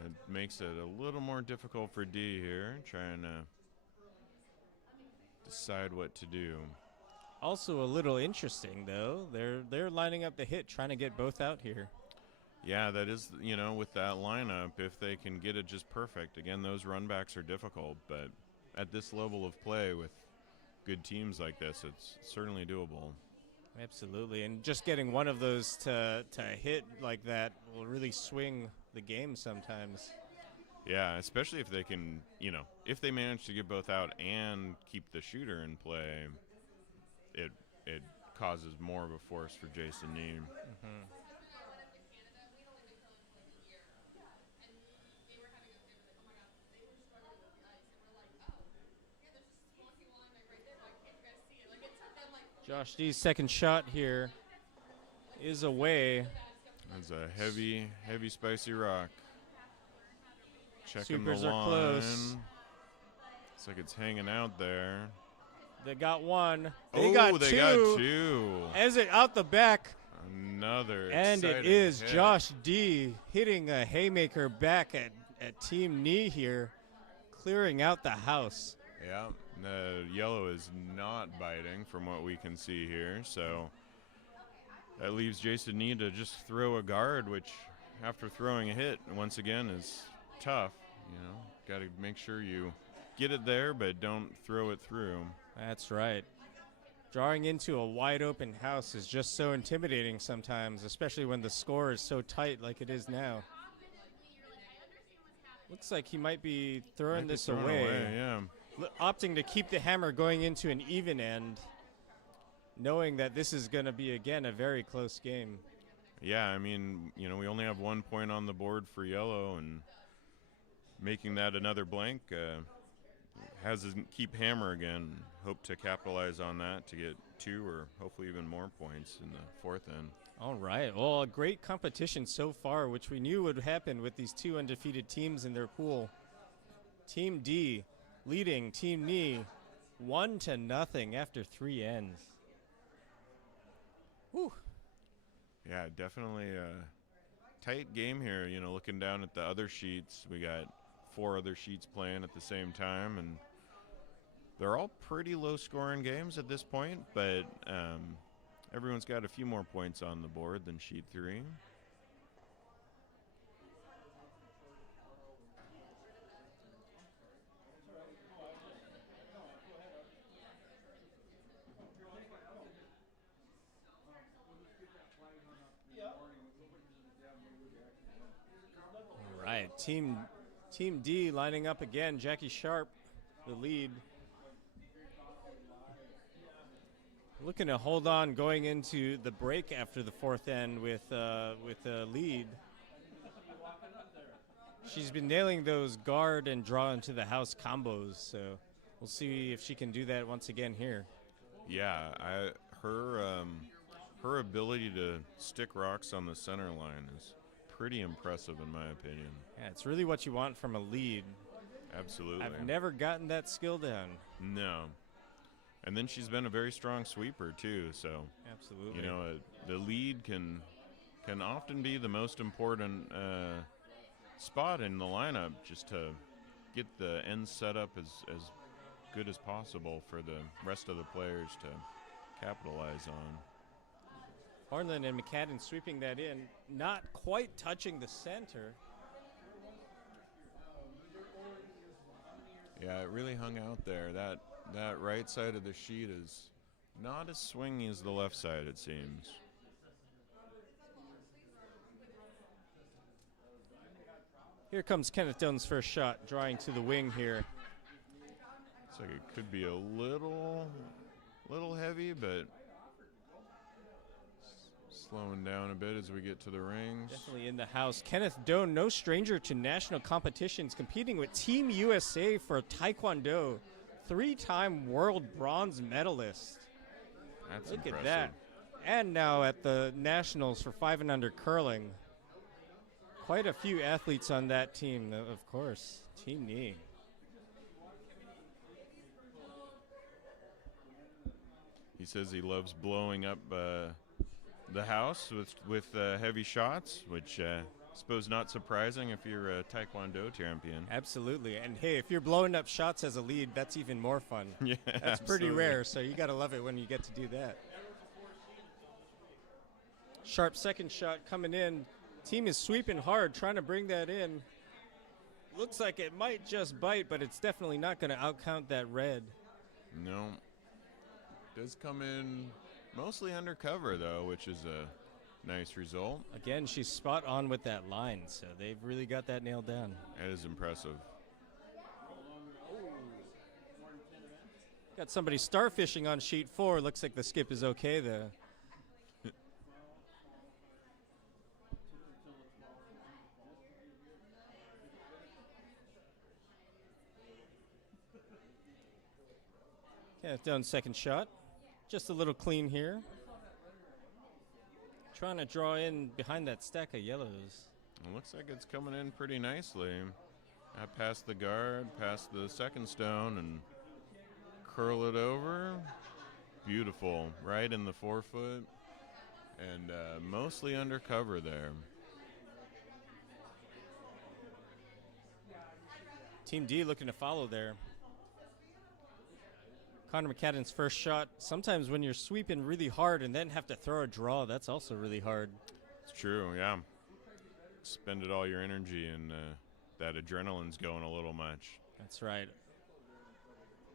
it makes it a little more difficult for D here, trying to decide what to do. Also a little interesting though. They're lining up the hit, trying to get both out here. Yeah, that is, with that lineup, if they can get it just perfect. Again, those runbacks are difficult, but at this level of play with good teams like this, it's certainly doable. Absolutely, and just getting one of those to hit like that will really swing the game sometimes. Yeah, especially if they can, if they manage to get both out and keep the shooter in play, it causes more of a force for Jason Neem. Mm-hmm. Josh D's second shot here is away. That's a heavy, spicy rock. Checking Sweepers the are line. close. Looks like it's hanging out there. They got one. They got got two. two. As it out the back. Another And it exciting is hit. Josh D hitting a haymaker back at Team Knee here, clearing out the house. Yeah, the yellow is not biting from what we can see here, so that leaves Jason Knee to just throw a guard, which after throwing a hit, once again, is tough. Got to make sure you get it there, but don't throw it through. That's right. Drawing into a wide open house is just so intimidating sometimes, especially when the score is so tight like it is now. Looks like he might be throwing this away. Yeah. Opting to keep the hammer going into an even end, knowing that this is going to be, again, a very close game. Yeah, I mean, we only have 1 point on the board for yellow, and making that another blank has his keep hammer again. Hope to capitalize on that to get 2 or hopefully even more points in the fourth end. All right. Well, a great competition so far, which we knew would happen with these 2 undefeated teams in their pool. Team D leading Team Knee 1-0 after 3 ends. Whew. Yeah, definitely a tight game here. Looking down at the other sheets, we got 4 other sheets playing at the same time, and they're all pretty low-scoring games at this point, but everyone's got a few more points on the board than sheet 3. All right. Team D lining up again. Jackie Sharp, the lead. Looking to hold on going into the break after the fourth end with a lead. She's been nailing those guard and draw into the house combos, so we'll see if she can do that once again here. Yeah, her ability to stick rocks on the center line is pretty impressive in my opinion. Yeah, it's really what you want from a lead. Absolutely. I've never gotten that skill down. No. And then she's been a very strong sweeper too, so absolutely. The lead can often be the most important spot in the lineup, just to get the end set up as good as possible for the rest of the players to capitalize on. Harlan and McCadden sweeping that in, not quite touching the center. Yeah, it really hung out there. That right side of the sheet is not as swingy as the left side, it seems. Here comes Kenneth Doan's first shot, drawing to the wing here. Looks like it could be a little heavy, but slowing down a bit as we get to the rings. Definitely in the house. Kenneth Doan, no stranger to national competitions, competing with Team USA for Taekwondo. 3-time world bronze medalist. That's Look impressive. at that. And now at the nationals for 5 and under curling. Quite a few athletes on that team, of course. Team Knee. He says he loves blowing up the house with heavy shots, which I suppose not surprising if you're a Taekwondo champion. Absolutely. And hey, if you're blowing up shots as a lead, that's even more fun. Yeah, That's pretty absolutely. rare, so you got to love it when you get to do that. Sharp second shot coming in. Team is sweeping hard, trying to bring that in. Looks like it might just bite, but it's definitely not going to outcount that red. No. Does come in mostly undercover, though, which is a nice result. Again, she's spot on with that line, so they've really got that nailed down. That is impressive. Got somebody starfishing on sheet 4. Looks like the skip is okay, though. Kenneth Doan's second shot. Just a little clean here. Trying to draw in behind that stack of yellows. It looks like it's coming in pretty nicely. I past the guard, past the second stone, and curl it over. Beautiful. Right in the forefoot. And mostly undercover there. Team D looking to follow there. Connor McCadden's first shot. Sometimes when you're sweeping really hard and then have to throw a draw, that's also really hard. It's true, yeah. Spended all your energy and that adrenaline's going a little much. That's right.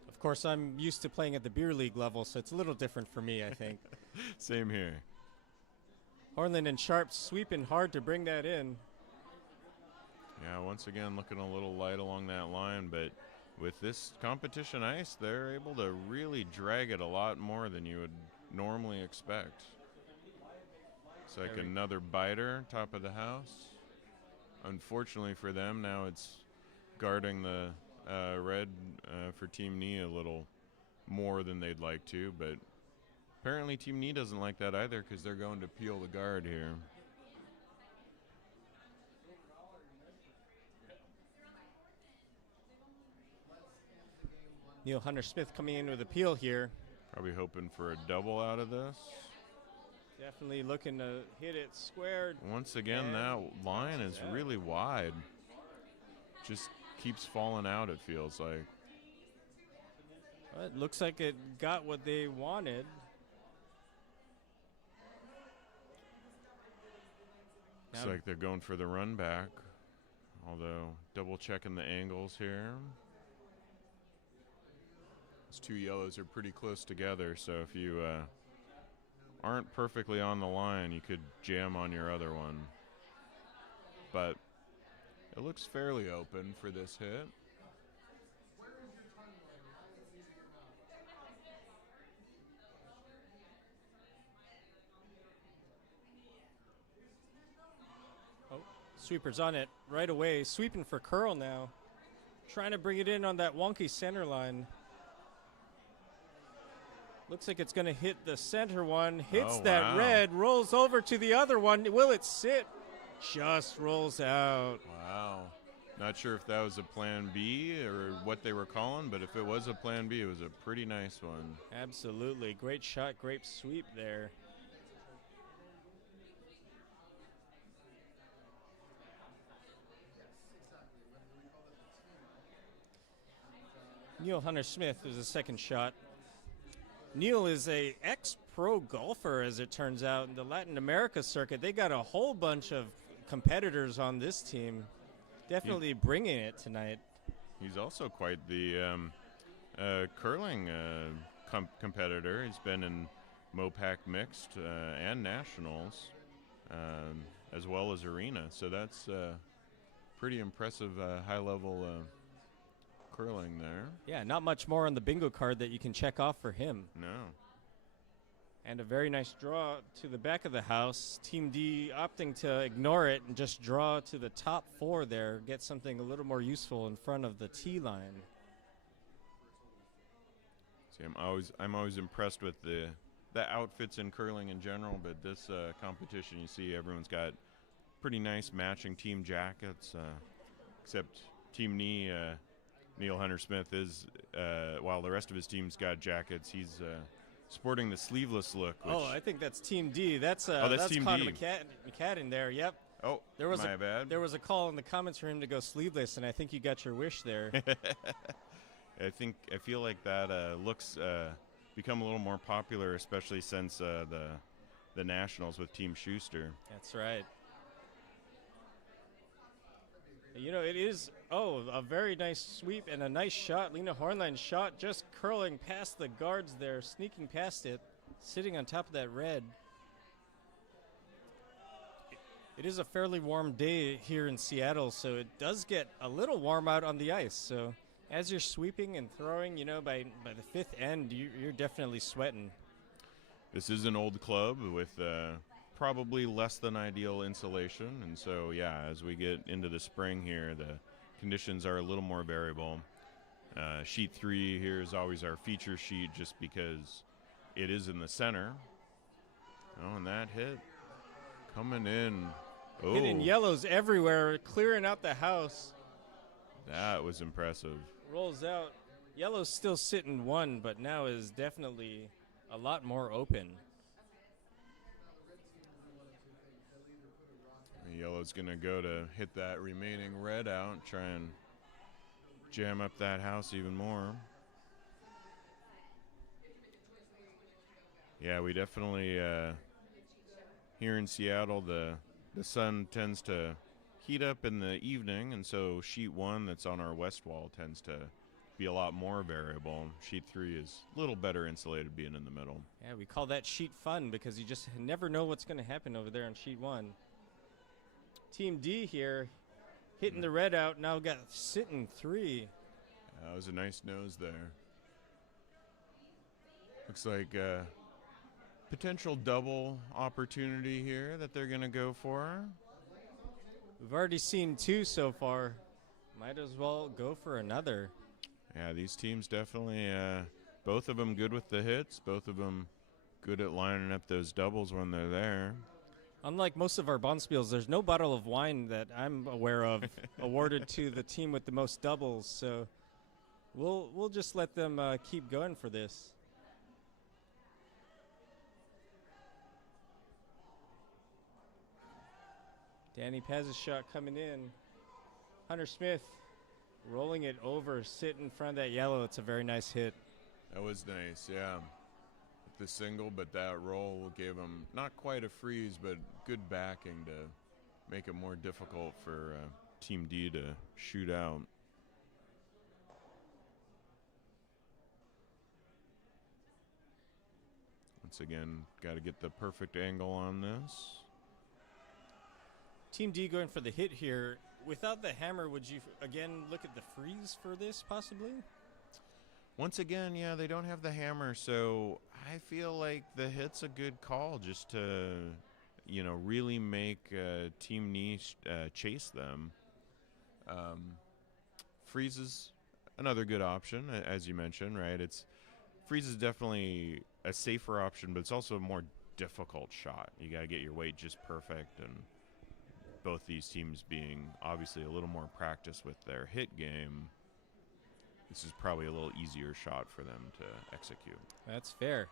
Of course, I'm used to playing at the beer league level, so it's a little different for me, I think. Same here. Hornland and Sharp sweeping hard to bring that in. Yeah, once again, looking a little light along that line, but with this competition ice, they're able to really drag it a lot more than you would normally expect. It's like another biter, top of the house. Unfortunately for them, now it's guarding the red for Team Knee a little more than they'd like to, but apparently Team Knee doesn't like that either because they're going to peel the guard here. Neil Hunter-Smith coming in with a peel here. Probably hoping for a double out of this. Definitely looking to hit it squared. Once again, that line is really wide. Just keeps falling out, it feels like. Well, it looks like it got what they wanted. Looks like they're going for the run back, although double checking the angles here. These two yellows are pretty close together, so if you aren't perfectly on the line, you could jam on your other one. But it looks fairly open for this hit. Oh, sweeper's on it right away. Sweeping for curl now. Trying to bring it in on that wonky center line. Looks like it's going to hit the center one. Hits that red, rolls over to the other one. Will it sit? Just rolls out. Wow. Not sure if that was a plan B or what they were calling, but if it was a plan B, it was a pretty nice one. Absolutely. Great shot, great sweep there. Neil Hunter-Smith was the second shot. Neil is a ex-pro golfer, as it turns out, in the Latin America circuit. They got a whole bunch of competitors on this team. Definitely bringing it tonight. He's also quite the curling competitor. He's been in Mopac Mixed and Nationals, as well as Arena. So that's pretty impressive high-level curling there. Yeah, not much more on the bingo card that you can check off for him. No. And a very nice draw to the back of the house. Team D opting to ignore it and just draw to the top 4 there, get something a little more useful in front of the tee line. See, I'm always impressed with the outfits in curling in general, but this competition, you see everyone's got pretty nice matching team jackets, except Team Knee, Neil Hunter-Smith is, while the rest of his team's got jackets, he's sporting the sleeveless look. Which I think that's Team D. That's Team Connor D. McCadden there. Yep. Oh, my bad. There was a call in the comments for him to go sleeveless, and I think you got your wish there. I feel like that looks become a little more popular, especially since the Nationals with Team Schuster. That's right. You know, it is, a very nice sweep and a nice shot. Lena Hornline shot just curling past the guards there, sneaking past it, sitting on top of that red. It is a fairly warm day here in Seattle, so it does get a little warm out on the ice. So as you're sweeping and throwing, by the fifth end, you're definitely sweating. This is an old club with probably less than ideal insulation, and so as we get into the spring here, the conditions are a little more variable. Sheet 3 here is always our feature sheet just because it is in the center. And that hit coming in. Hitting yellows everywhere, clearing out the house. That was impressive. Rolls out. Yellow's still sitting 1, but now is definitely a lot more open. Yellow's going to go to hit that remaining red out, try and jam up that house even more. Yeah, we definitely, here in Seattle, the sun tends to heat up in the evening, and so sheet 1 that's on our west wall tends to be a lot more variable. Sheet 3 is a little better insulated being in the middle. Yeah, we call that sheet fun because you just never know what's going to happen over there on sheet 1. Team D here, hitting the red out, now got sitting 3. That was a nice nose there. Looks like a potential double opportunity here that they're going to go for. We've already seen 2 so far. Might as well go for another. Yeah, these teams definitely, both of them good with the hits, both of them good at lining up those doubles when they're there. Unlike most of our Bonspiels, there's no bottle of wine that I'm aware of awarded to the team with the most doubles. So we'll just let them keep going for this. Danny Paz's shot coming in. Hunter Smith rolling it over, sit in front of that yellow. It's a very nice hit. That was nice, yeah. The single, but that roll gave him not quite a freeze, but good backing to make it more difficult for Team D to shoot out. Once again, got to get the perfect angle on this. Team D going for the hit here. Without the hammer, would you again look at the freeze for this possibly? Once again, yeah, they don't have the hammer, so I feel like the hit's a good call just to, really make Team Niche chase them. Freeze is another good option, as you mentioned, right? Freeze is definitely a safer option, but it's also a more difficult shot. You got to get your weight just perfect, and both these teams being obviously a little more practiced with their hit game, this is probably a little easier shot for them to execute. That's fair.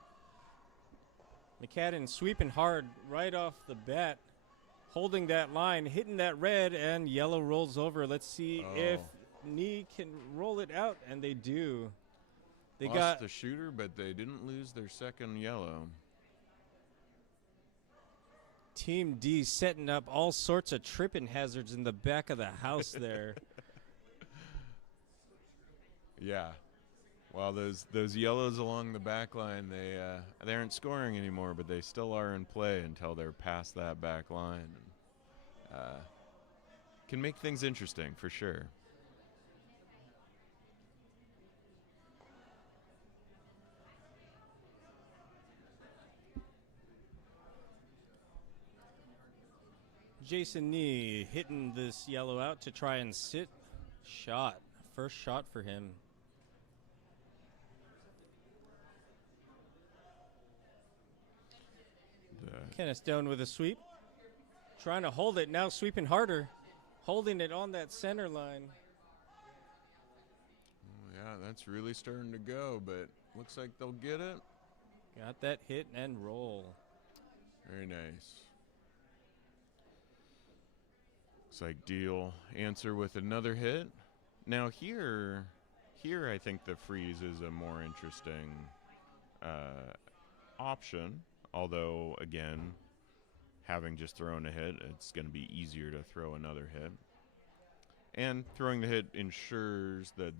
McCadden sweeping hard right off the bat, holding that line, hitting that red, and yellow rolls over. Let's see if Knee can roll it out, and they do. They lost the shooter, but they didn't lose their second yellow. Team D setting up all sorts of tripping hazards in the back of the house there. Yeah. Well, those yellows along the back line, they aren't scoring anymore, but they still are in play until they're past that back line. Can make things interesting for sure. Jason Nee hitting this yellow out to try and sit. Shot. First shot for him. Kenneth Stone with a sweep. Trying to hold it, now sweeping harder. Holding it on that center line. Yeah, that's really starting to go, but looks like they'll get it. Got that hit and roll. Very nice. Looks like Deal answer with another hit. Now here I think the freeze is a more interesting option. Although, again, having just thrown a hit, it's going to be easier to throw another hit. And throwing the hit ensures that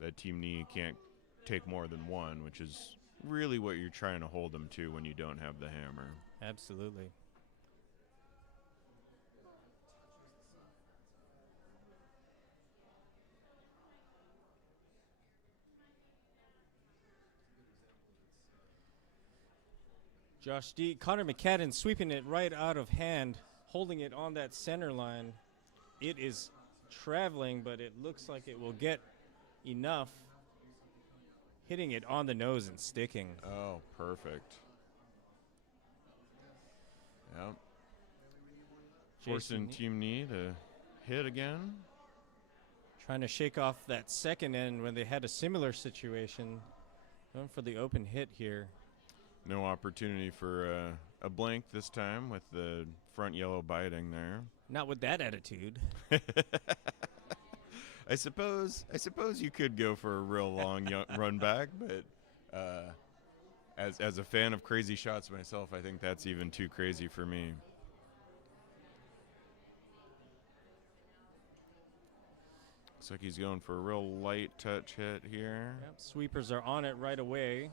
that Team Nee can't take more than one, which is really what you're trying to hold them to when you don't have the hammer. Absolutely. Josh D. Connor McCadden sweeping it right out of hand, holding it on that center line. It is traveling, but it looks like it will get enough. Hitting it on the nose and sticking. Oh, perfect. Yep. Forcing Team Nee to hit again. Trying to shake off that second end when they had a similar situation. Going for the open hit here. No opportunity for a blank this time with the front yellow biting there. Not with that attitude. I suppose you could go for a real long run back, but as a fan of crazy shots myself, I think that's even too crazy for me. Looks like he's going for a real light touch hit here. Yep, sweepers are on it right away.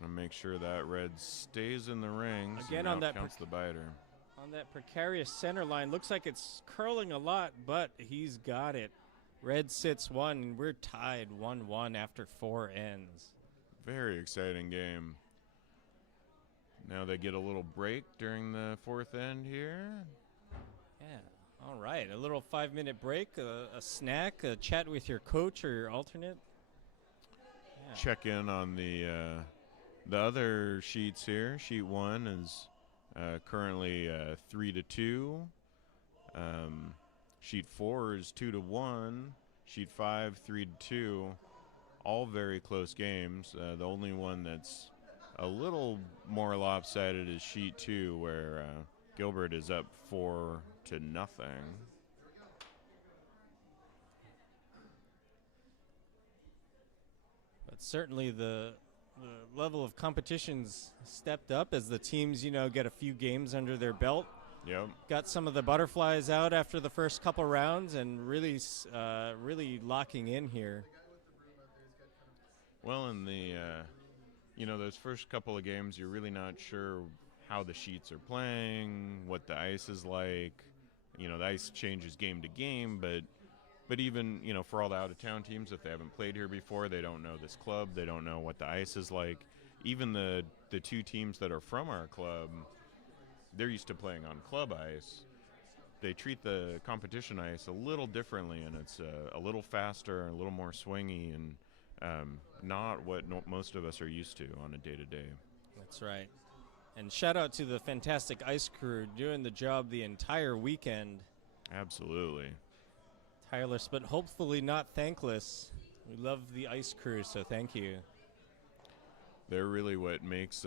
Want to make sure that red stays in the ring. Again so on that counts the biter. On that precarious center line. Looks like it's curling a lot, but he's got it. Red sits one, and we're tied 1-1 after 4 ends. Very exciting game. Now they get a little break during the 4th end here. Yeah, all right. A little 5-minute break, a snack, a chat with your coach or your alternate. Yeah. Check in on the other sheets here. Sheet 1 is currently 3-2. Sheet 4 is 2-1. Sheet 5, 3-2. All very close games. The only one that's a little more lopsided is Sheet 2, where Gilbert is up 4-0. But certainly the level of competition's stepped up as the teams, get a few games under their belt. Yep. Got some of the butterflies out after the first couple rounds and really locking in here. Well, in the, those first couple of games, you're really not sure how the sheets are playing, what the ice is like. The ice changes game to game, but even, for all the out-of-town teams, if they haven't played here before, they don't know this club, they don't know what the ice is like. Even the two teams that are from our club, they're used to playing on club ice. They treat the competition ice a little differently, and it's a little faster, a little more swingy, and not what most of us are used to on a day-to-day. That's right. And shout out to the fantastic ice crew doing the job the entire weekend. Absolutely. Tireless, but hopefully not thankless. We love the ice crew, so thank you. They're really what makes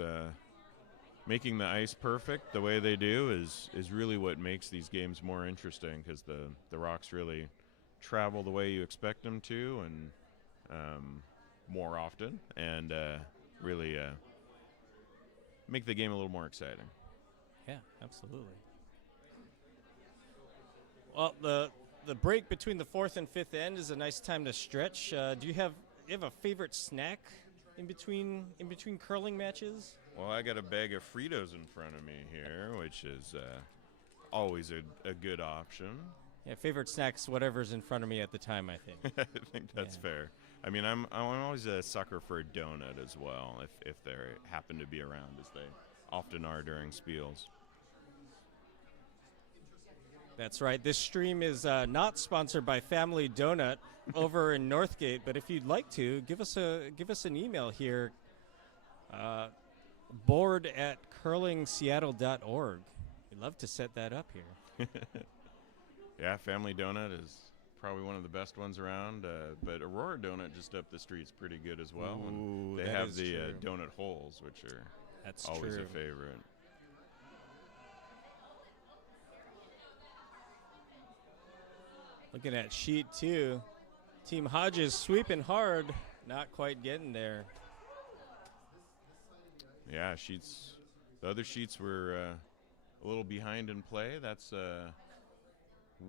making the ice perfect the way they do is really what makes these games more interesting, because the rocks really travel the way you expect them to, and more often, and really make the game a little more exciting. Yeah, absolutely. Well, the the break between the fourth and fifth end is a nice time to stretch. Do you have a favorite snack in between curling matches? Well, I got a bag of Fritos in front of me here, which is always a good option. Yeah, favorite snacks, whatever's in front of me at the time, I think. I think that's fair. I mean, I'm always a sucker for a donut as well, if they happen to be around, as they often are during spiels. That's right. This stream is not sponsored by Family Donut over in Northgate, but if you'd like to, give us an email here, board@curlingseattle.org. We'd love to set that up here. Yeah, Family Donut is probably one of the best ones around, but Aurora Donut just up the street is pretty good as well. Ooh, and they that have is the true. donut holes, which are That's always true. a favorite. Looking at sheet 2, Team Hodges sweeping hard, not quite getting there. Yeah, the other sheets were a little behind in play. That's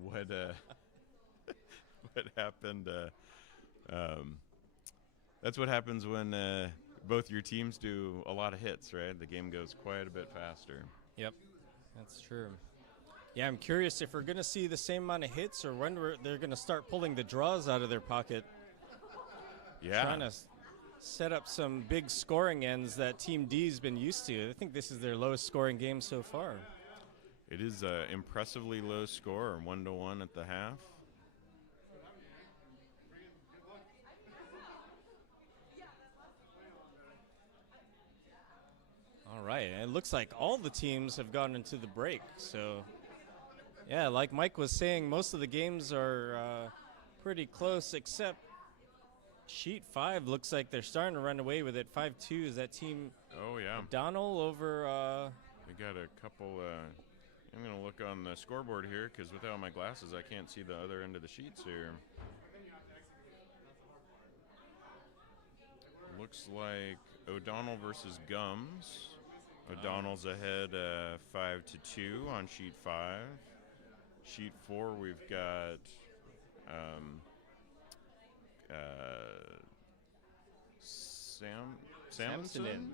what what happened. That's what happens when both your teams do a lot of hits, right? The game goes quite a bit faster. Yep, that's true. Yeah, I'm curious if we're going to see the same amount of hits or when they're going to start pulling the draws out of their pocket. Yeah. Trying to set up some big scoring ends that Team D's been used to. I think this is their lowest scoring game so far. It is an impressively low score, 1-1 at the half. All right, and it looks like all the teams have gone into the break. So, yeah, like Mike was saying, most of the games are pretty close, except sheet 5 looks like they're starting to run away with it. 5-2 is that team Oh, yeah. O'Donnell over. They got a couple. I'm going to look on the scoreboard here because without my glasses, I can't see the other end of the sheets here. Looks like O'Donnell versus Gums. O'Donnell's ahead 5-2 on sheet 5. Sheet 4, we've got Samson. Samson.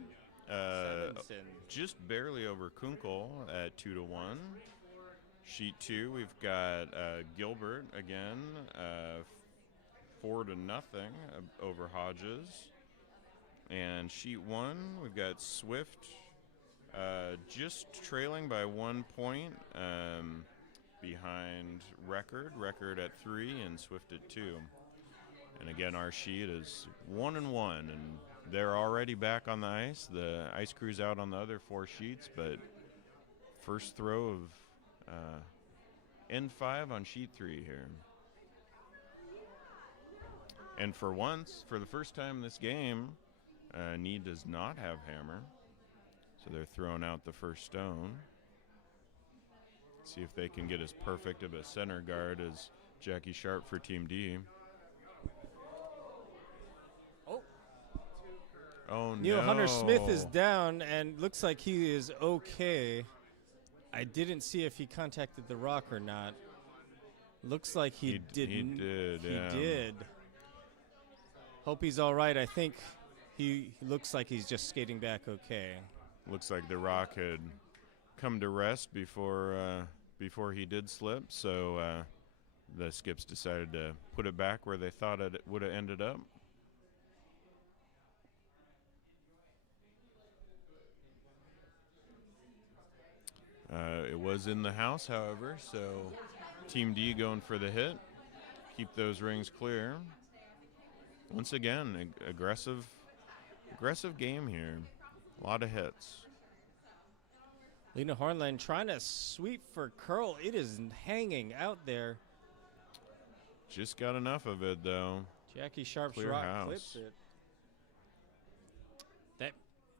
Just barely over Kunkel at 2-1. Sheet 2, we've got Gilbert again, 4-0 over Hodges. And sheet 1, we've got Swift just trailing by 1 point behind Record at 3 and Swift at 2. And again, our sheet is 1-1, and they're already back on the ice. The ice crew's out on the other 4 sheets, but first throw of N5 on sheet 3 here. And for once, for the first time this game, Need does not have hammer, so they're throwing out the first stone. See if they can get as perfect of a center guard as Jackie Sharp for Team D. Oh, Neil no. Hunter Smith is down and looks like he is okay. I didn't see if he contacted the rock or not. Looks like he didn't. He He did. Hope he's all right. I think he looks like he's just skating back okay. Looks like the rock had come to rest before he did slip, so the Skips decided to put it back where they thought it would have ended up. It was in the house, however, so Team D going for the hit. Keep those rings clear. Once again, aggressive game here. A lot of hits. Lena Hornland trying to sweep for curl. It is hanging out there. Just got enough of it, though. Jackie Sharp's Clear rock house. clips it.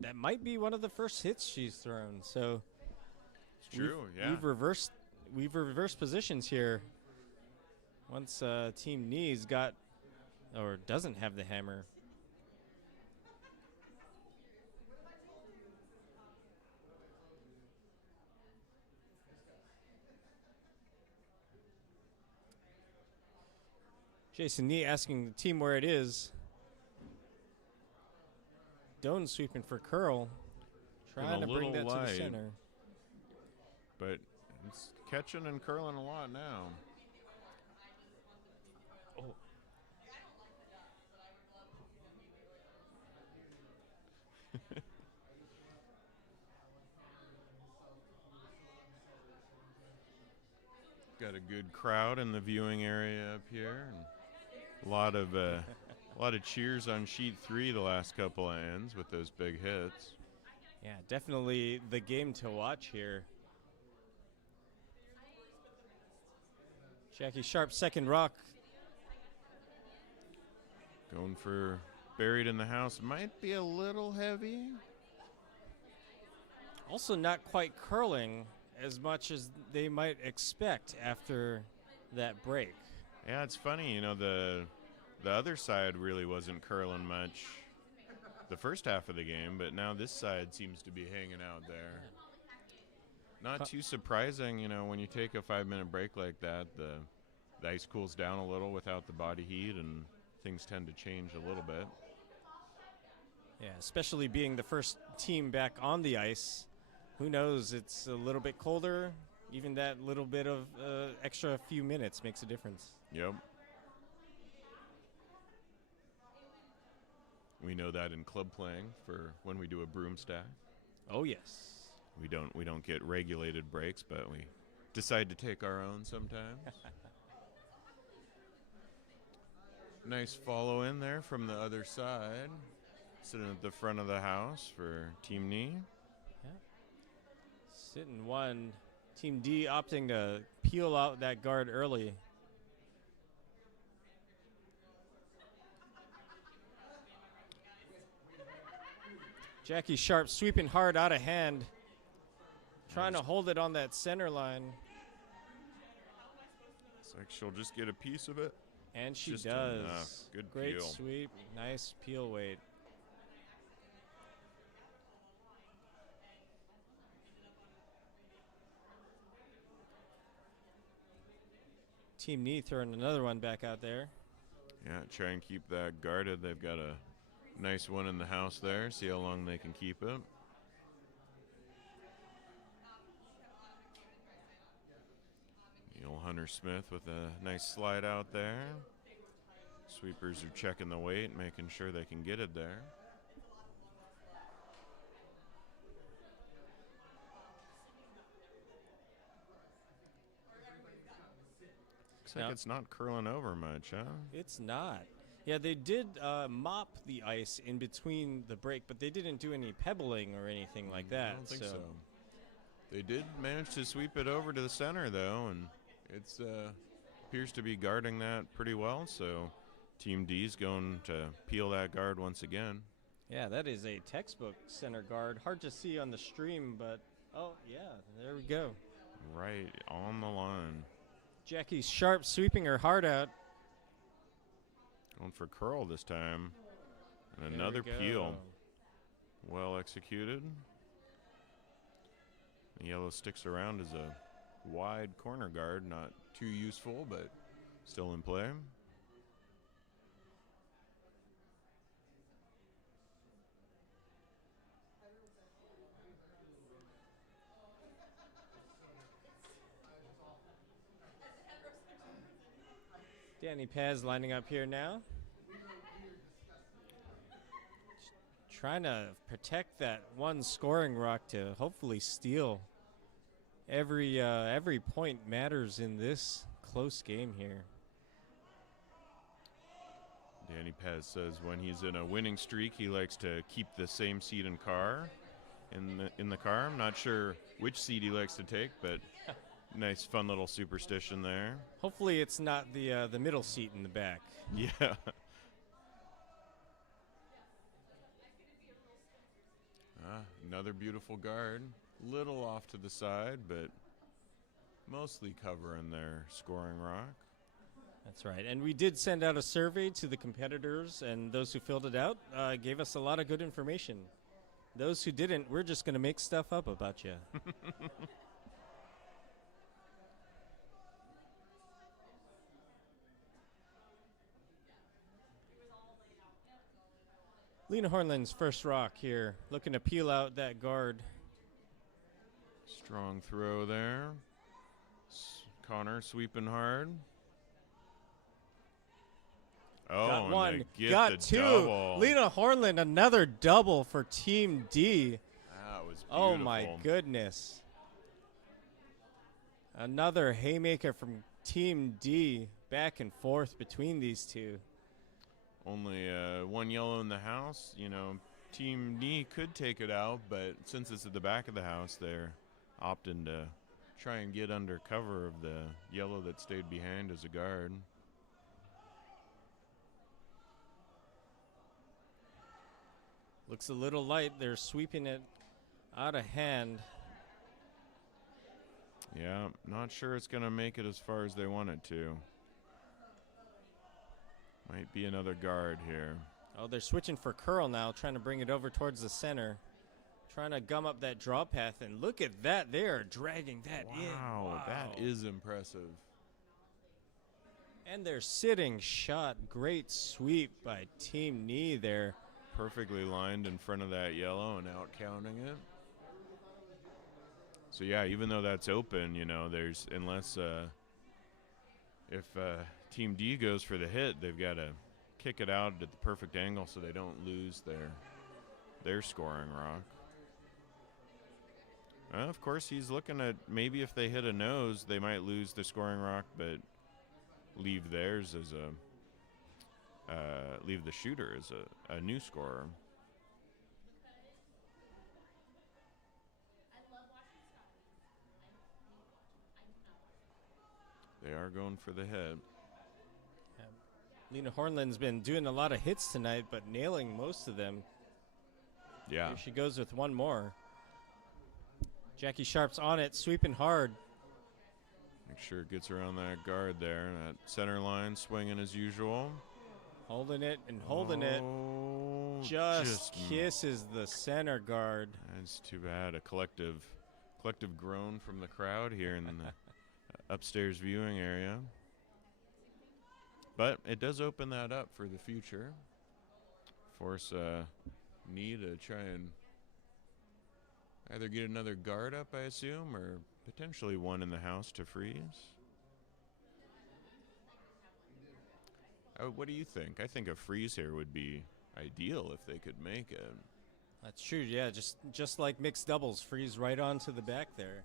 That might be one of the first hits she's thrown. So It's true, yeah. We've reversed positions here. Once Team Knees got or doesn't have the hammer. Jason Nee asking the team where it is. Doan sweeping for Curl. Trying to bring that to the center. But it's catching and curling a lot now. Oh. Got a good crowd in the viewing area up here, and a lot of cheers on sheet 3 the last couple of ends with those big hits. Yeah, definitely the game to watch here. Jackie Sharp, second rock. Going for buried in the house. Might be a little heavy. Also not quite curling as much as they might expect after that break. Yeah, it's funny, the other side really wasn't curling much the first half of the game, but now this side seems to be hanging out there. Not too surprising, when you take a 5-minute break like that, the ice cools down a little without the body heat, and things tend to change a little bit. Yeah, especially being the first team back on the ice. Who knows, it's a little bit colder. Even that little bit of extra few minutes makes a difference. Yep. We know that in club playing for when we do a broom stack. Oh, yes. We don't get regulated breaks, but we decide to take our own sometimes. Nice follow in there from the other side. Sitting at the front of the house for Team Knee. Yeah. Sitting one. Team D opting to peel out that guard early. Jackie Sharp sweeping hard out of hand. Trying to hold it on that center line. It's like she'll just get a piece of it. And she Just does. enough. Good Great peel. sweep. Nice peel weight. Team Knee throwing another one back out there. Yeah, try and keep that guarded. They've got a nice one in the house there. See how long they can keep it. Neil Hunter Smith with a nice slide out there. Sweepers are checking the weight, making sure they can get it there. Looks like it's not curling over much, huh? It's not. Yeah, they did mop the ice in between the break, but they didn't do any pebbling or anything like that. I don't think so. They did manage to sweep it over to the center, though, and it's appears to be guarding that pretty well. So Team D's going to peel that guard once again. Yeah, that is a textbook center guard. Hard to see on the stream, but oh, yeah, there we go. Right on the line. Jackie Sharp sweeping her heart out. Going for curl this time. And There another we go. peel. Well executed. The yellow sticks around as a wide corner guard. Not too useful, but still in play. Danny Paz lining up here now. Trying to protect that one scoring rock to hopefully steal. Every point matters in this close game here. Danny Pez says when he's in a winning streak, he likes to keep the same seat in the car. I'm not sure which seat he likes to take, but nice, fun little superstition there. Hopefully it's not the middle seat in the back. Yeah. Another beautiful guard. Little off to the side, but mostly covering their scoring rock. That's right. And we did send out a survey to the competitors, and those who filled it out gave us a lot of good information. Those who didn't, we're just going to make stuff up about you. Lena Hornland's first rock here, looking to peel out that guard. Strong throw there. Connor sweeping hard. Oh, Got and one, they get got the two. double. Lena Hornland, another double for Team D. That was beautiful. Oh my goodness. Another haymaker from Team D. Back and forth between these two. Only one yellow in the house. You know, Team D could take it out, but since it's at the back of the house, they're opting to try and get under cover of the yellow that stayed behind as a guard. Looks a little light. They're sweeping it out of hand. Yeah, not sure it's going to make it as far as they want it to. Might be another guard here. Oh, they're switching for curl now, trying to bring it over towards the center. Trying to gum up that draw path, and look at that. They are dragging that in. Wow, that is impressive. And they're sitting shot. Great sweep by Team Knee there. Perfectly lined in front of that yellow and out counting it. So yeah, even though that's open, you know, there's unless if Team D goes for the hit, they've got to kick it out at the perfect angle so they don't lose their scoring rock. Of course, he's looking at maybe if they hit a nose, they might lose the scoring rock, but leave theirs as leave the shooter as a new scorer. They are going for the hit. Lena Hornland's been doing a lot of hits tonight, but nailing most of them. Yeah. Here she goes with one more. Jackie Sharp's on it, sweeping hard. Make sure it gets around that guard there. That center line swinging as usual. Holding it and holding it. Just kisses the center guard. That's too bad. A collective groan from the crowd here in the upstairs viewing area. But it does open that up for the future. Force Knee to try and either get another guard up, I assume, or potentially one in the house to freeze. What do you think? I think a freeze here would be ideal if they could make it. That's true, yeah. Just like mixed doubles, freeze right onto the back there.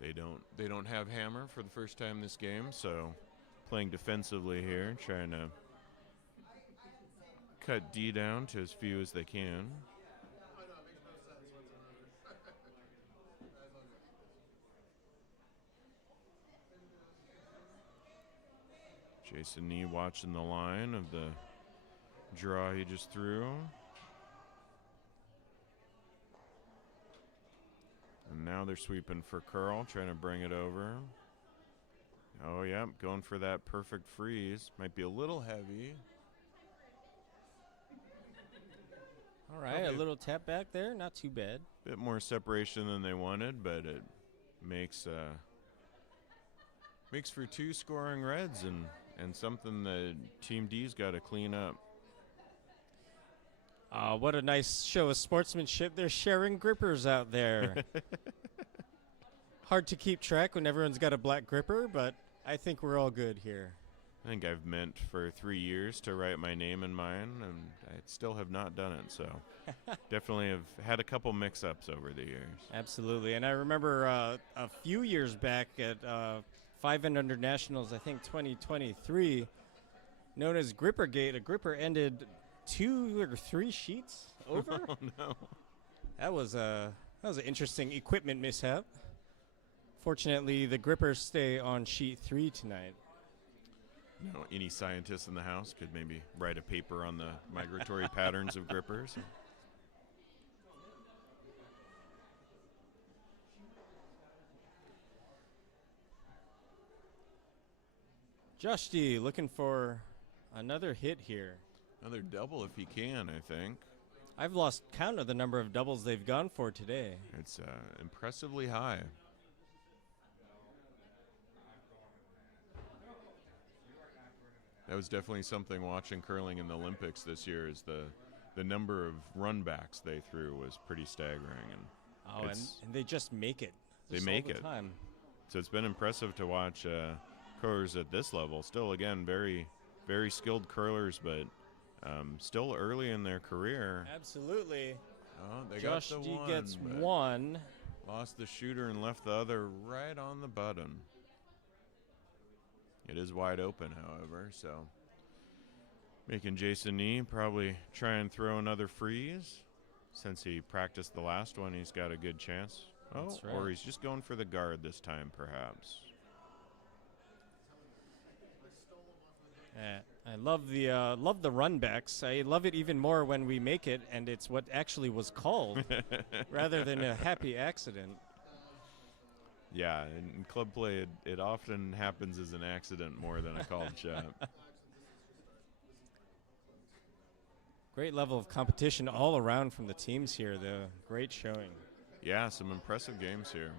They don't have hammer for the first time this game, so playing defensively here, trying to cut D down to as few as they can. Jason Nee watching the line of the draw he just threw. And now they're sweeping for curl, trying to bring it over. Oh, yeah, going for that perfect freeze. Might be a little heavy. All right, a little tap back there, not too bad. Bit more separation than they wanted, but it makes for two scoring reds and something that Team D's got to clean up. What a nice show of sportsmanship. They're sharing grippers out there. Hard to keep track when everyone's got a black gripper, but I think we're all good here. I think I've meant for 3 years to write my name in mine, and I still have not done it, so definitely have had a couple mix-ups over the years. Absolutely, and I remember a few years back at 5 and Under Nationals, I think 2023, known as Grippergate, a gripper ended 2 or 3 sheets over. Oh, no. That was an interesting equipment mishap. Fortunately, the grippers stay on sheet 3 tonight. You know, any scientist in the house could maybe write a paper on the migratory patterns of grippers. Josh D looking for another hit here. Another double if he can, I think. I've lost count of the number of doubles they've gone for today. It's impressively high. That was definitely something watching curling in the Olympics this year. Is the number of run backs they threw was pretty staggering, and Oh, and they just make it. They just make all the it. time. so it's been impressive to watch curlers at this level. Still, again, very, very skilled curlers, but still early in their career. Absolutely. Oh, they Josh got the D one, gets but one. lost the shooter and left the other right on the button. It is wide open, however, so making Jason Nee probably try and throw another freeze. Since he practiced the last one, he's got a good chance. That's Oh, or right. he's just going for the guard this time, perhaps. I love the run backs. I love it even more when we make it, and it's what actually was called, rather than a happy accident. Yeah, in club play, it often happens as an accident more than a called shot. Great level of competition all around from the teams here, though. Great showing. Yeah, some impressive games here.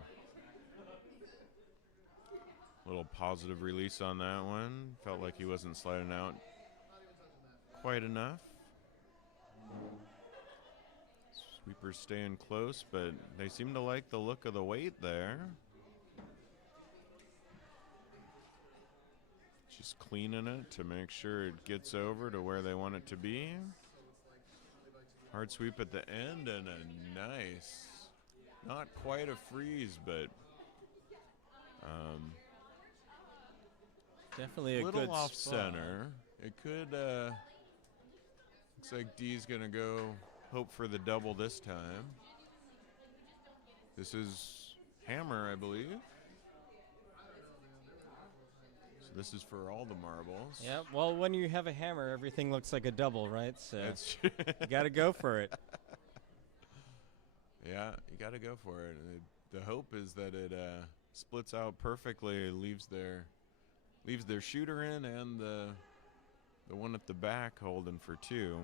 Little positive release on that one. Felt like he wasn't sliding out quite enough. Sweepers staying close, but they seem to like the look of the weight there. Just cleaning it to make sure it gets over to where they want it to be. Hard sweep at the end and a nice, not quite a freeze, but Definitely a little good off spot. center. It could, looks like D's gonna go hope for the double this time. This is hammer, I believe. So this is for all the marbles. Yeah, well, when you have a hammer, everything looks like a double, right? So That's you got to go for it. Yeah, you got to go for it. The hope is that it splits out perfectly, leaves their shooter in and the one at the back holding for two.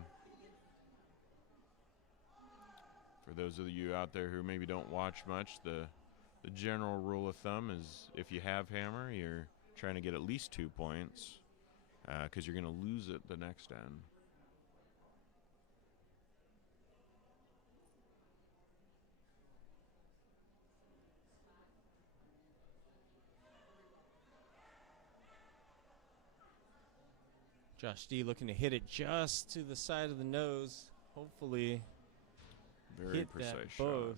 For those of you out there who maybe don't watch much, the general rule of thumb is if you have hammer, you're trying to get at least 2 points because you're going to lose it the next end. Josh D looking to hit it just to the side of the nose. Hopefully Very hit precise that shot. both.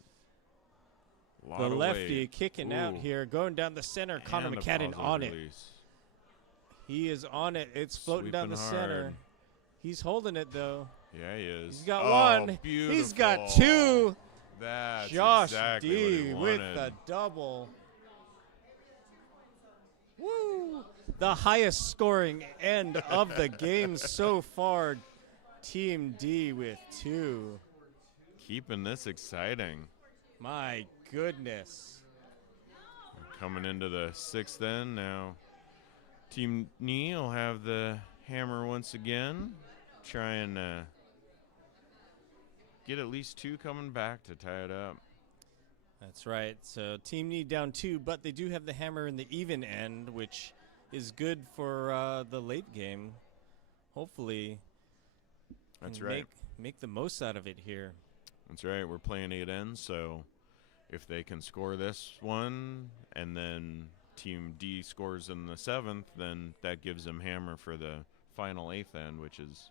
Lot The of lefty weight. kicking out Ooh. here, going down the center. Connor And a McCadden positive on it. release. He is on it. It's floating down the Sweeping center. hard. He's holding it though. Yeah, he is. He's got Oh, one. Beautiful. He's got two. That's Josh exactly D what he with wanted. the double. Woo! The highest scoring end of the game so far. Team D with two. Keeping this exciting. My goodness. Coming into the sixth end now. Team Knee will have the hammer once again. Try and get at least two coming back to tie it up. That's right. So Team Need down two, but they do have the hammer in the even end, which is good for the late game. Hopefully, That's can right. Make the most out of it here. That's right. We're playing 8 ends, so if they can score this one and then Team D scores in the 7th, then that gives them hammer for the final 8th end, which is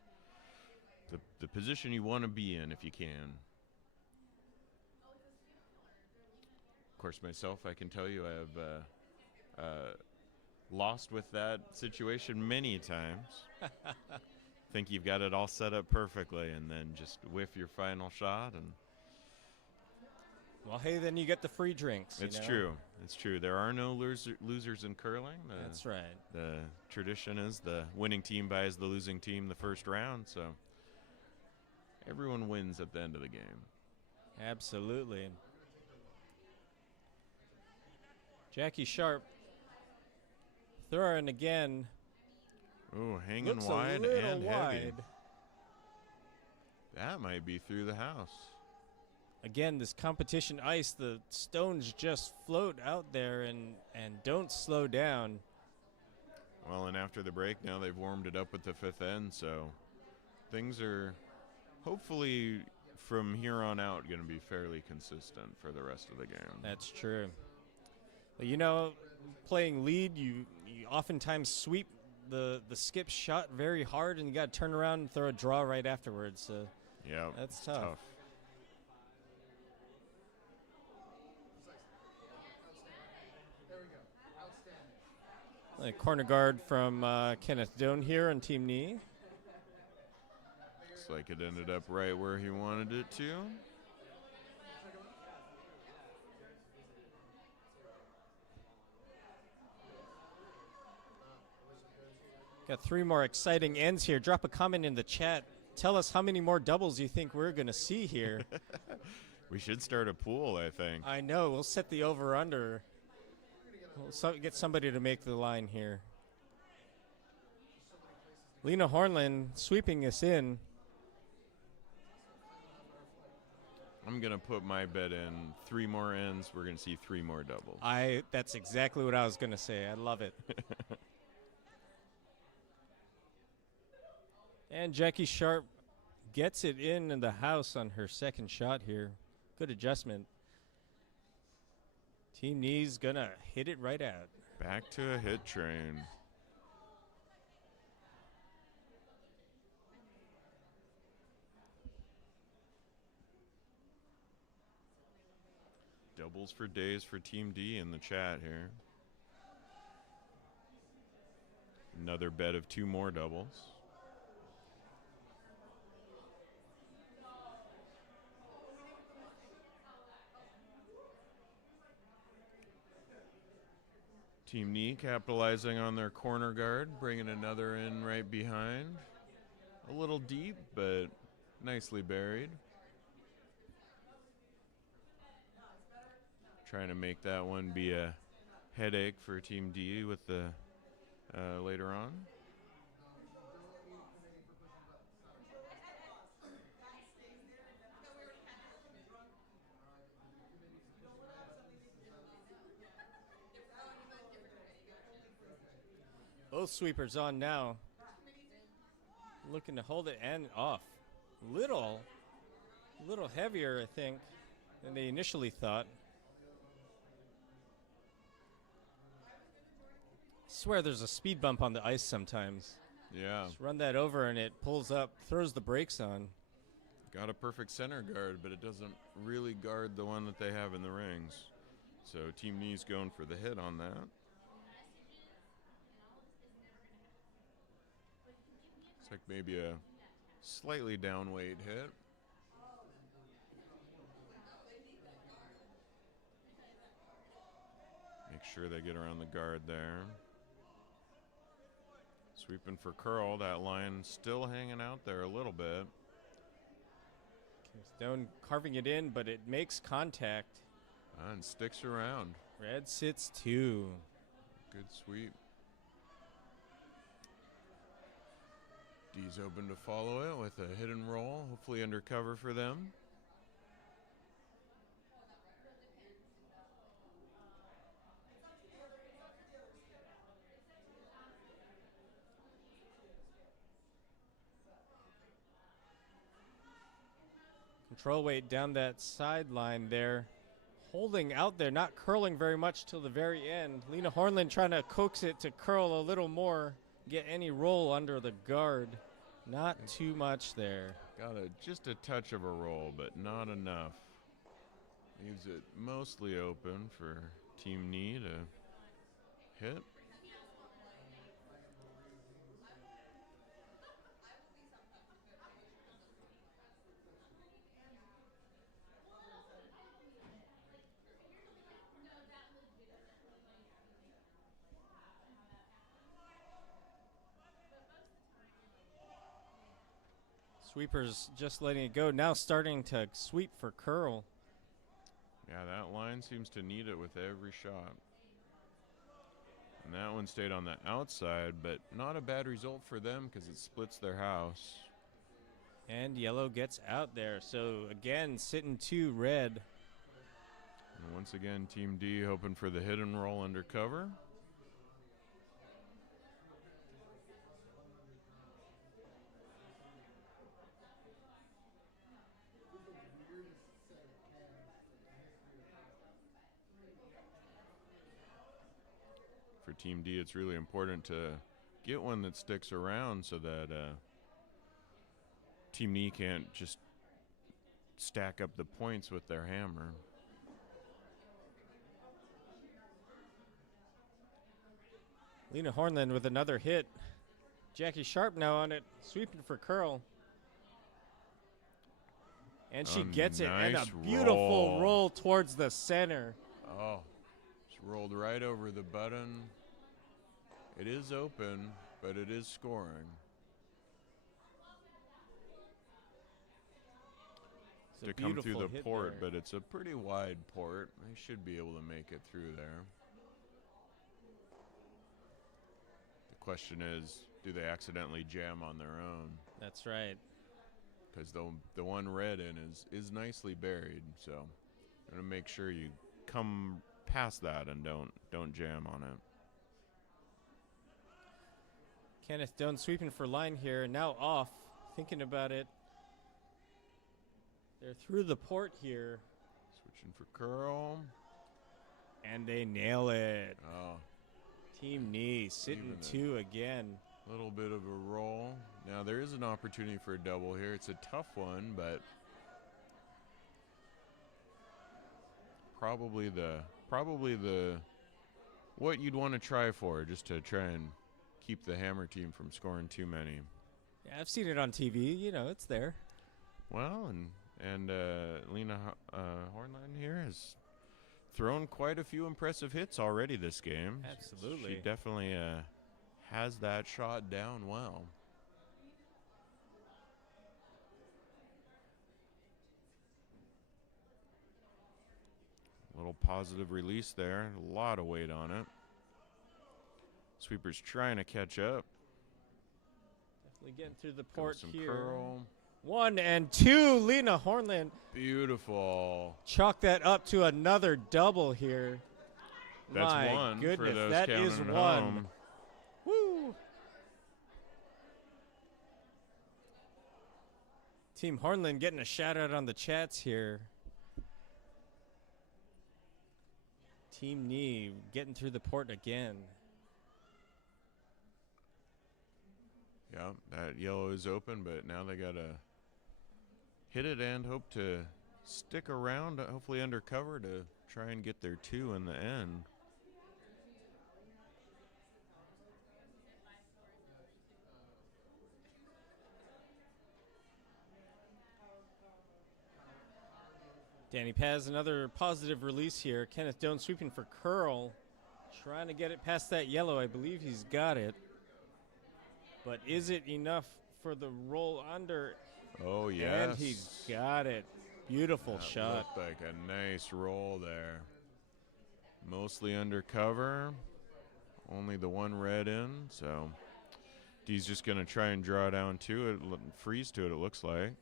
the position you want to be in if you can. Of course, myself, I can tell you I have lost with that situation many times. Think you've got it all set up perfectly and then just whiff your final shot. And Well, hey, then you get the free drinks. it's you know? true. It's true. There are no losers in curling. That's right. The tradition is the winning team buys the losing team the first round, so everyone wins at the end of the game. Absolutely. Jackie Sharp throwing again. Ooh, hanging Looks wide a little and wide. heavy. That might be through the house. Again, this competition ice, the stones just float out there and don't slow down. Well, and after the break, now they've warmed it up with the fifth end, so things are hopefully from here on out going to be fairly consistent for the rest of the game. That's true. But, you know, playing lead, you oftentimes sweep the skip shot very hard, and you got to turn around and throw a draw right afterwards. So Yeah, that's tough. A corner guard from Kenneth Doan here on Team Knee. Looks like it ended up right where he wanted it to. Got 3 more exciting ends here. Drop a comment in the chat. Tell us how many more doubles you think we're going to see here. We should start a pool, I think. I know. We'll set the over-under. We'll get somebody to make the line here. Lena Hornland sweeping us in. I'm going to put my bet in 3 more ends. We're going to see 3 more doubles. That's exactly what I was going to say. I love it. And Jackie Sharp gets it in the house on her second shot here. Good adjustment. Team Knee's going to hit it right out. Back to a hit train. Doubles for days for Team D in the chat here. Another bet of 2 more doubles. Team Knee capitalizing on their corner guard, bringing another in right behind. A little deep, but nicely buried. Trying to make that one be a headache for Team D with the later on. Both sweepers on now. Looking to hold it and off. Little heavier, I think, than they initially thought. Swear there's a speed bump on the ice sometimes. Yeah. Just run that over and it pulls up, throws the brakes on. Got a perfect center guard, but it doesn't really guard the one that they have in the rings. So Team Knee's going for the hit on that. It's like maybe a slightly down weight hit. Make sure they get around the guard there. Sweeping for curl. That line still hanging out there a little bit. Stone carving it in, but it makes contact. And sticks around. Red sits 2. Good sweep. D's open to follow it with a hit and roll, hopefully under cover for them. Control weight down that sideline there. Holding out there, not curling very much till the very end. Lena Hornland trying to coax it to curl a little more, get any roll under the guard. Not too much there. Got just a touch of a roll, but not enough. Leaves it mostly open for Team Knee to hit. Sweepers just letting it go. Now starting to sweep for curl. Yeah, that line seems to need it with every shot. And that one stayed on the outside, but not a bad result for them because it splits their house. And yellow gets out there. So again, sitting 2 red. And once again, Team D hoping for the hit and roll under cover. for Team D, it's really important to get one that sticks around so that Team E can't just stack up the points with their hammer. Lena Hornland with another hit. Jackie Sharp now on it, sweeping for curl. And she gets it, and a nice beautiful roll towards the center. Oh, it's rolled right over the button. It is open, but it is scoring. It's a To come through beautiful the hit port, there. but it's a pretty wide port. They should be able to make it through there. The question is, do they accidentally jam on their own? That's right. Because the one red in is nicely buried, so I'm gonna make sure you come past that and don't jam on it. Kenneth Doan sweeping for line here, now off, thinking about it. They're through the port here, Switching for curl. and they nail it. Oh, Team Knee sitting Even it. 2 again. a little bit of a roll. Now there is an opportunity for a double here. It's a tough one, but probably the what you'd want to try for, just to try and keep the hammer team from scoring too many. Yeah, I've seen it on TV. You know, it's there. Well, and Lena Hornland here has thrown quite a few impressive hits already this game. Absolutely. She definitely has that shot down well. Little positive release there. A lot of weight on it. Sweeper's trying to catch up. Definitely getting through the Goes port some here. curl. 1 and 2. Lena Hornland Beautiful. chalk that up to another double here. That's My one goodness, for those that counting is at one. home. Woo! Team Hornland getting a shout out on the chats here. Team Knee getting through the port again. Yeah, that yellow is open, but now they got to hit it and hope to stick around, hopefully under cover, to try and get their 2 in the end. Danny Paz, another positive release here. Kenneth Doan sweeping for curl. Trying to get it past that yellow. I believe he's got it. But is it enough for the roll under? Oh, yes. And he got it. Beautiful That shot. looked like a nice roll there. Mostly under cover. Only the one red in, so D's just going to try and draw down to it, freeze to it, it looks like.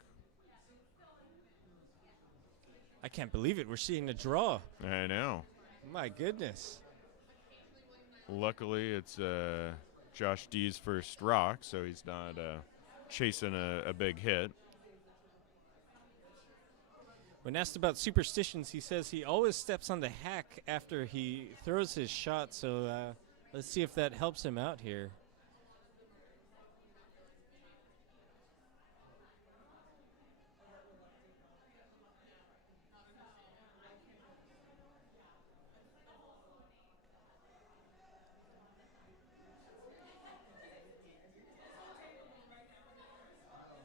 I can't believe it. We're seeing a draw. I know. My goodness. Luckily, it's Josh D's first rock, so he's not chasing a big hit. When asked about superstitions, he says he always steps on the hack after he throws his shot. So let's see if that helps him out here.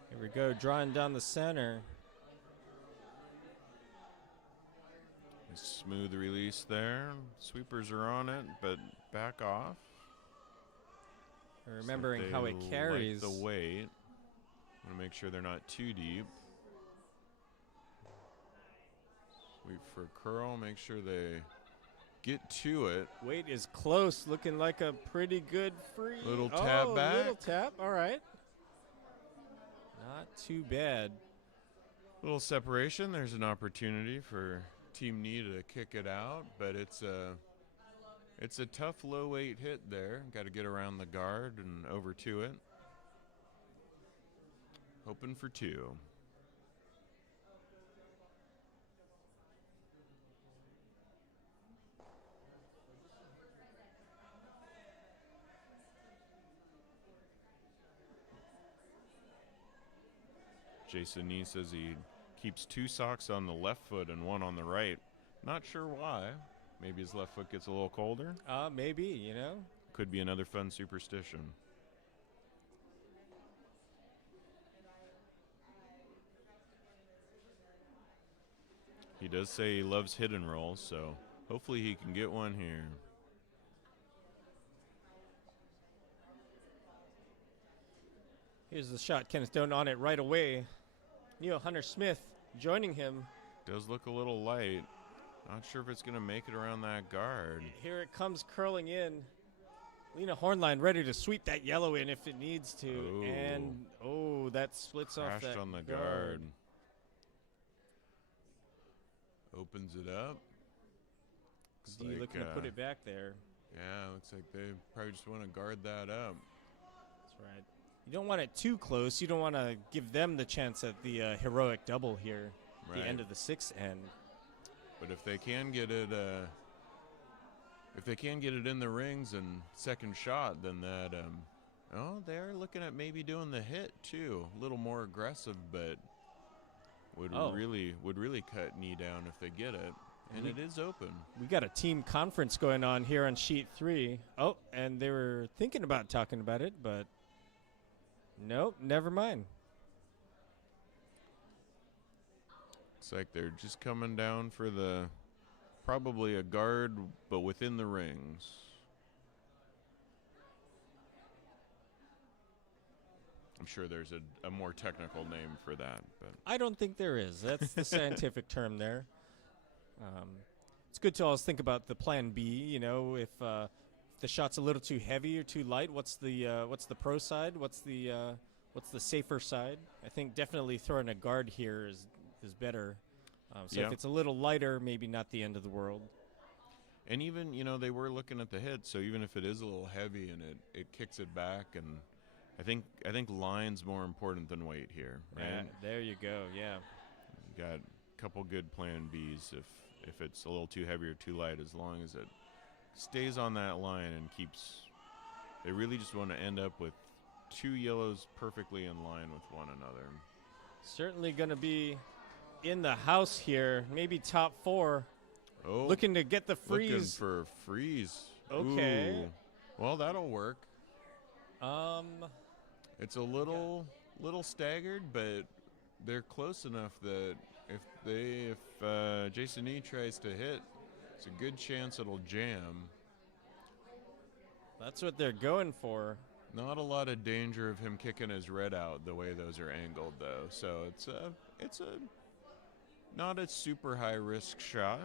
Here we go, drawing down the center. Smooth release there. Sweepers are on it, but back off. Remembering Looks like how they it carries. like the weight. Want to make sure they're not too deep. Sweep for curl. Make sure they get to it. Weight is close, looking like a pretty good free. Little tap back. Little tap, all right. Not too bad. Little separation. There's an opportunity for Team Knee to kick it out, but it's a tough low weight hit there. Got to get around the guard and over to it. Hoping for 2. Jason Nee says he keeps 2 socks on the left foot and 1 on the right. Not sure why. Maybe his left foot gets a little colder. Maybe, you know. Could be another fun superstition. He does say he loves hit and rolls, so hopefully he can get one here. Here's the shot. Kenneth Doan on it right away. Neil Hunter-Smith joining him. Does look a little light. Not sure if it's going to make it around that guard. Here it comes curling in. Lena Hornline ready to sweep that yellow in if it needs to. Oh. And, that splits off Crashed that on the guard. guard. Opens it up. Looks D looking to put it back there. Yeah, looks like they probably just want to guard that up. That's right. You don't want it too close. You don't want to give them the chance at the heroic double here, Right. the end of the 6th end. But if they can get it, in the rings and second shot, then that, they're looking at maybe doing the hit too, a little more aggressive, but would really cut knee down if they get it, and it is open. We got a team conference going on here on sheet 3. Oh, and they were thinking about talking about it, but nope, never mind. Looks like they're just coming down for probably a guard, but within the rings. I'm sure there's a more technical name for that, but I don't think there is. That's the scientific term there. It's good to always think about the plan B. You know, if the shot's a little too heavy or too light, what's the pro side? What's the safer side? I think definitely throwing a guard here is better. So Yeah. if it's a little lighter, maybe not the end of the world. and even they were looking at the hit, so even if it is a little heavy and it kicks it back, and I think line's more important than weight here, right? There you go. Yeah. You got a couple good plan Bs if it's a little too heavy or too light, as long as it stays on that line and keeps. They really just want to end up with 2 yellows perfectly in line with one another. Certainly going to be in the house here. Maybe top 4. Oh, Looking to get the freeze. looking for a freeze. Okay. Ooh. Well, that'll work. Um, It's a little staggered, but they're close enough that if Jason E tries to hit, it's a good chance it'll jam. that's what they're going for. Not a lot of danger of him kicking his red out the way those are angled, though. So it's a not a super high risk shot.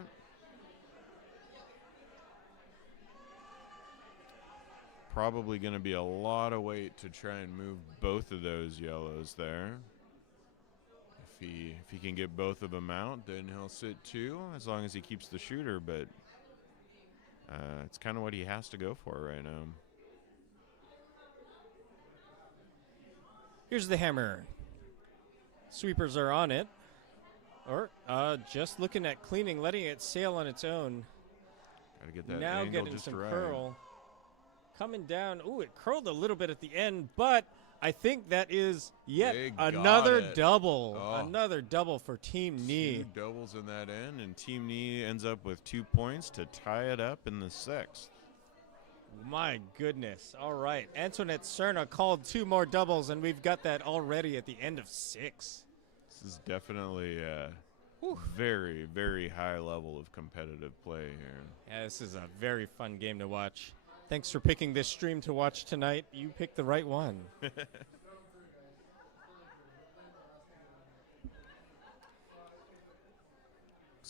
Probably going to be a lot of weight to try and move both of those yellows there. If he can get both of them out, then he'll sit 2 as long as he keeps the shooter. But it's kind of what he has to go for right now. Here's the hammer. Sweepers are on it. Or just looking at cleaning, letting it sail on its own. Got to get that Now angle getting just some right. curl. Coming down. Ooh, it curled a little bit at the end, but I think that is yet They got another it. double. Oh. Another double for Team Knee. 2 doubles in that end, and Team Knee ends up with 2 points to tie it up in the 6th. My goodness. All right. Antoinette Cerna called 2 more doubles, and we've got that already at the end of 6. This is definitely a very, very high level of competitive play here. Yeah, this is a very fun game to watch. Thanks for picking this stream to watch tonight. You picked the right one. Looks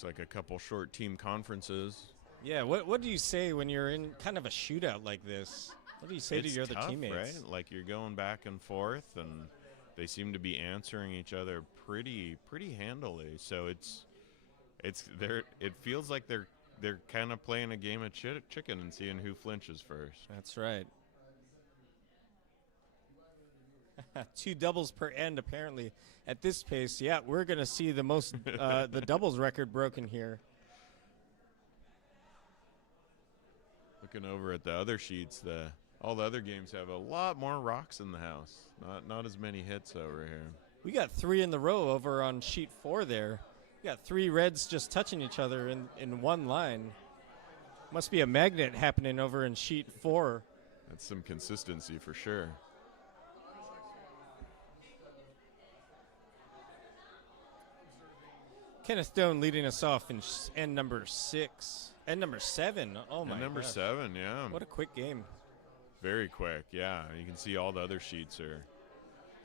like a couple short team conferences. Yeah, what do you say when you're in kind of a shootout like this? What do you say to It's your other tough, teammates? right? Like you're going back and forth, and they seem to be answering each other pretty handily. So it feels like they're kind of playing a game of chicken and seeing who flinches first. That's right. 2 doubles per end, apparently. At this pace, yeah, we're going to see the most, the doubles record broken here. Looking over at the other sheets, all the other games have a lot more rocks in the house. Not as many hits over here. We got 3 in the row over on sheet 4 there. We got 3 reds just touching each other in one line. Must be a magnet happening over in sheet 4. That's some consistency for sure. Kenneth Stone leading us off in end number 6. End number 7. Oh, my And number gosh. 7, yeah. What a quick game. Very quick, yeah. You can see all the other sheets are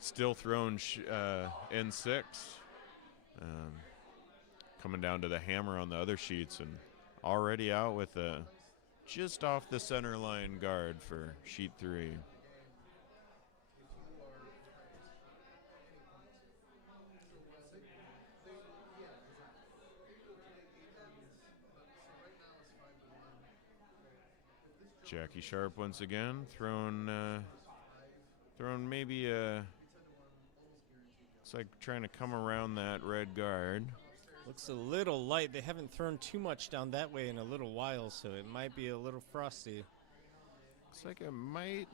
still thrown N6. Coming down to the hammer on the other sheets and already out with a just off the center line guard for sheet 3. Jackie Sharp once again thrown maybe it's like trying to come around that red guard. Looks a little light. They haven't thrown too much down that way in a little while, so it might be a little frosty. Looks like it might.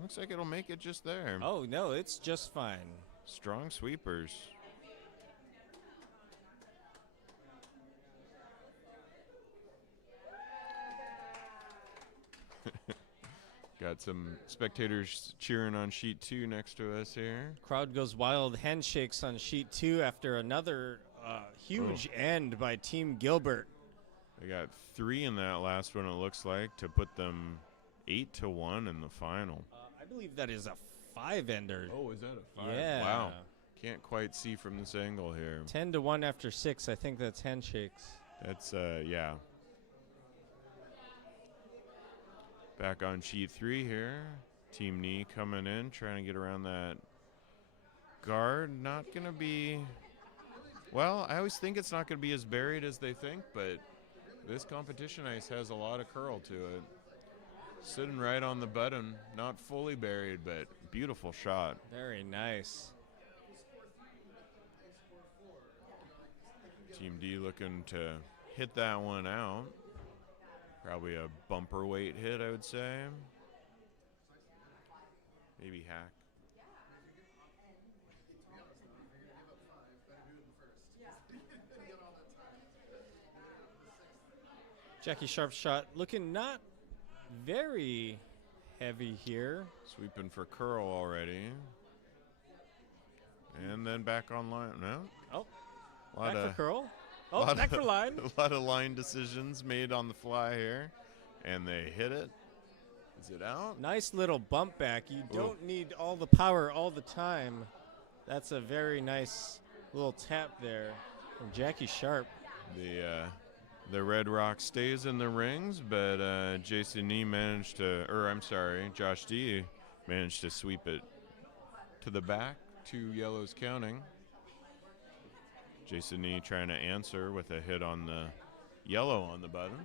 Looks like it'll make it just there. Oh, no, it's just fine. Strong sweepers. Got some spectators cheering on sheet 2 next to us here. Crowd goes wild. Handshakes on sheet 2 after another huge end by Team Gilbert. They got 3 in that last one, it looks like, to put them 8-1 in the final. I believe that is a 5-ender. Oh, is that a 5? Yeah. Wow. Can't quite see from this angle here. 10-1 after 6. I think that's handshakes. That's, yeah. Back on sheet 3 here. Team Knee coming in, trying to get around that guard. Not going to be, well, I always think it's not going to be as buried as they think, but this competition ice has a lot of curl to it. Sitting right on the button, not fully buried, but beautiful shot. Very nice. Team D looking to hit that one out. Probably a bumper weight hit, I would say. Maybe hack. Jackie Sharp's shot looking not very heavy here. Sweeping for curl already. And then back on line. No? Oh, A lot back for of, curl. Oh, lot back of- for line. A lot of line decisions made on the fly here. And they hit it. Is it out? Nice little bump back. You don't need all the power all the time. That's a very nice little tap there from Jackie Sharp. The Red Rock stays in the rings, but Jason Nee managed to, Josh D managed to sweep it to the back. 2 yellows counting. Jason Nee trying to answer with a hit on the yellow on the button.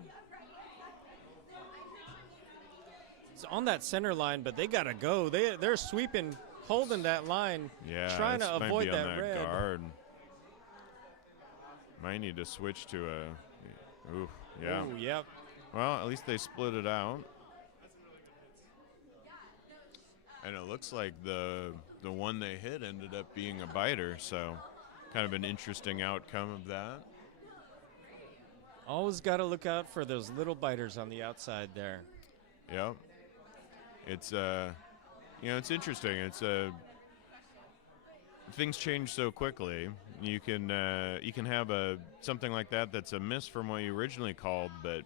It's on that center line, but they gotta go. They're sweeping, holding that line, Yeah, trying this to might avoid be on that red. guard. Might need to switch to a. Ooh, yeah. Ooh, yep. Well, at least they split it out. And it looks like the one they hit ended up being a biter, so kind of an interesting outcome of that. Always got to look out for those little biters on the outside there. Yep. It's it's interesting. It's things change so quickly. You can have something like that that's a miss from what you originally called, but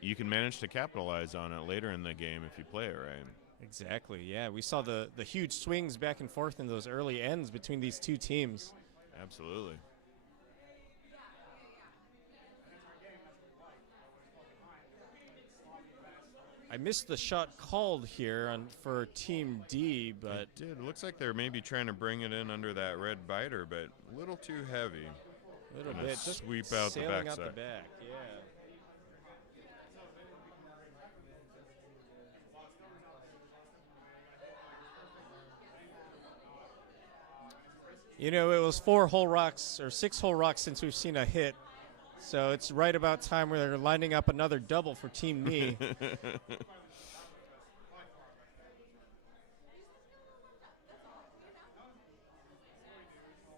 you can manage to capitalize on it later in the game if you play it right. Exactly, yeah. We saw the huge swings back and forth in those early ends between these two teams. Absolutely. I missed the shot called here for Team D, but It did. It looks like they're maybe trying to bring it in under that red biter, but a little too heavy. a little Gonna bit just sweep out the sailing out the backside. back. Yeah. You know, it was 4-hole rocks or 6-hole rocks since we've seen a hit. So it's right about time where they're lining up another double for Team Me.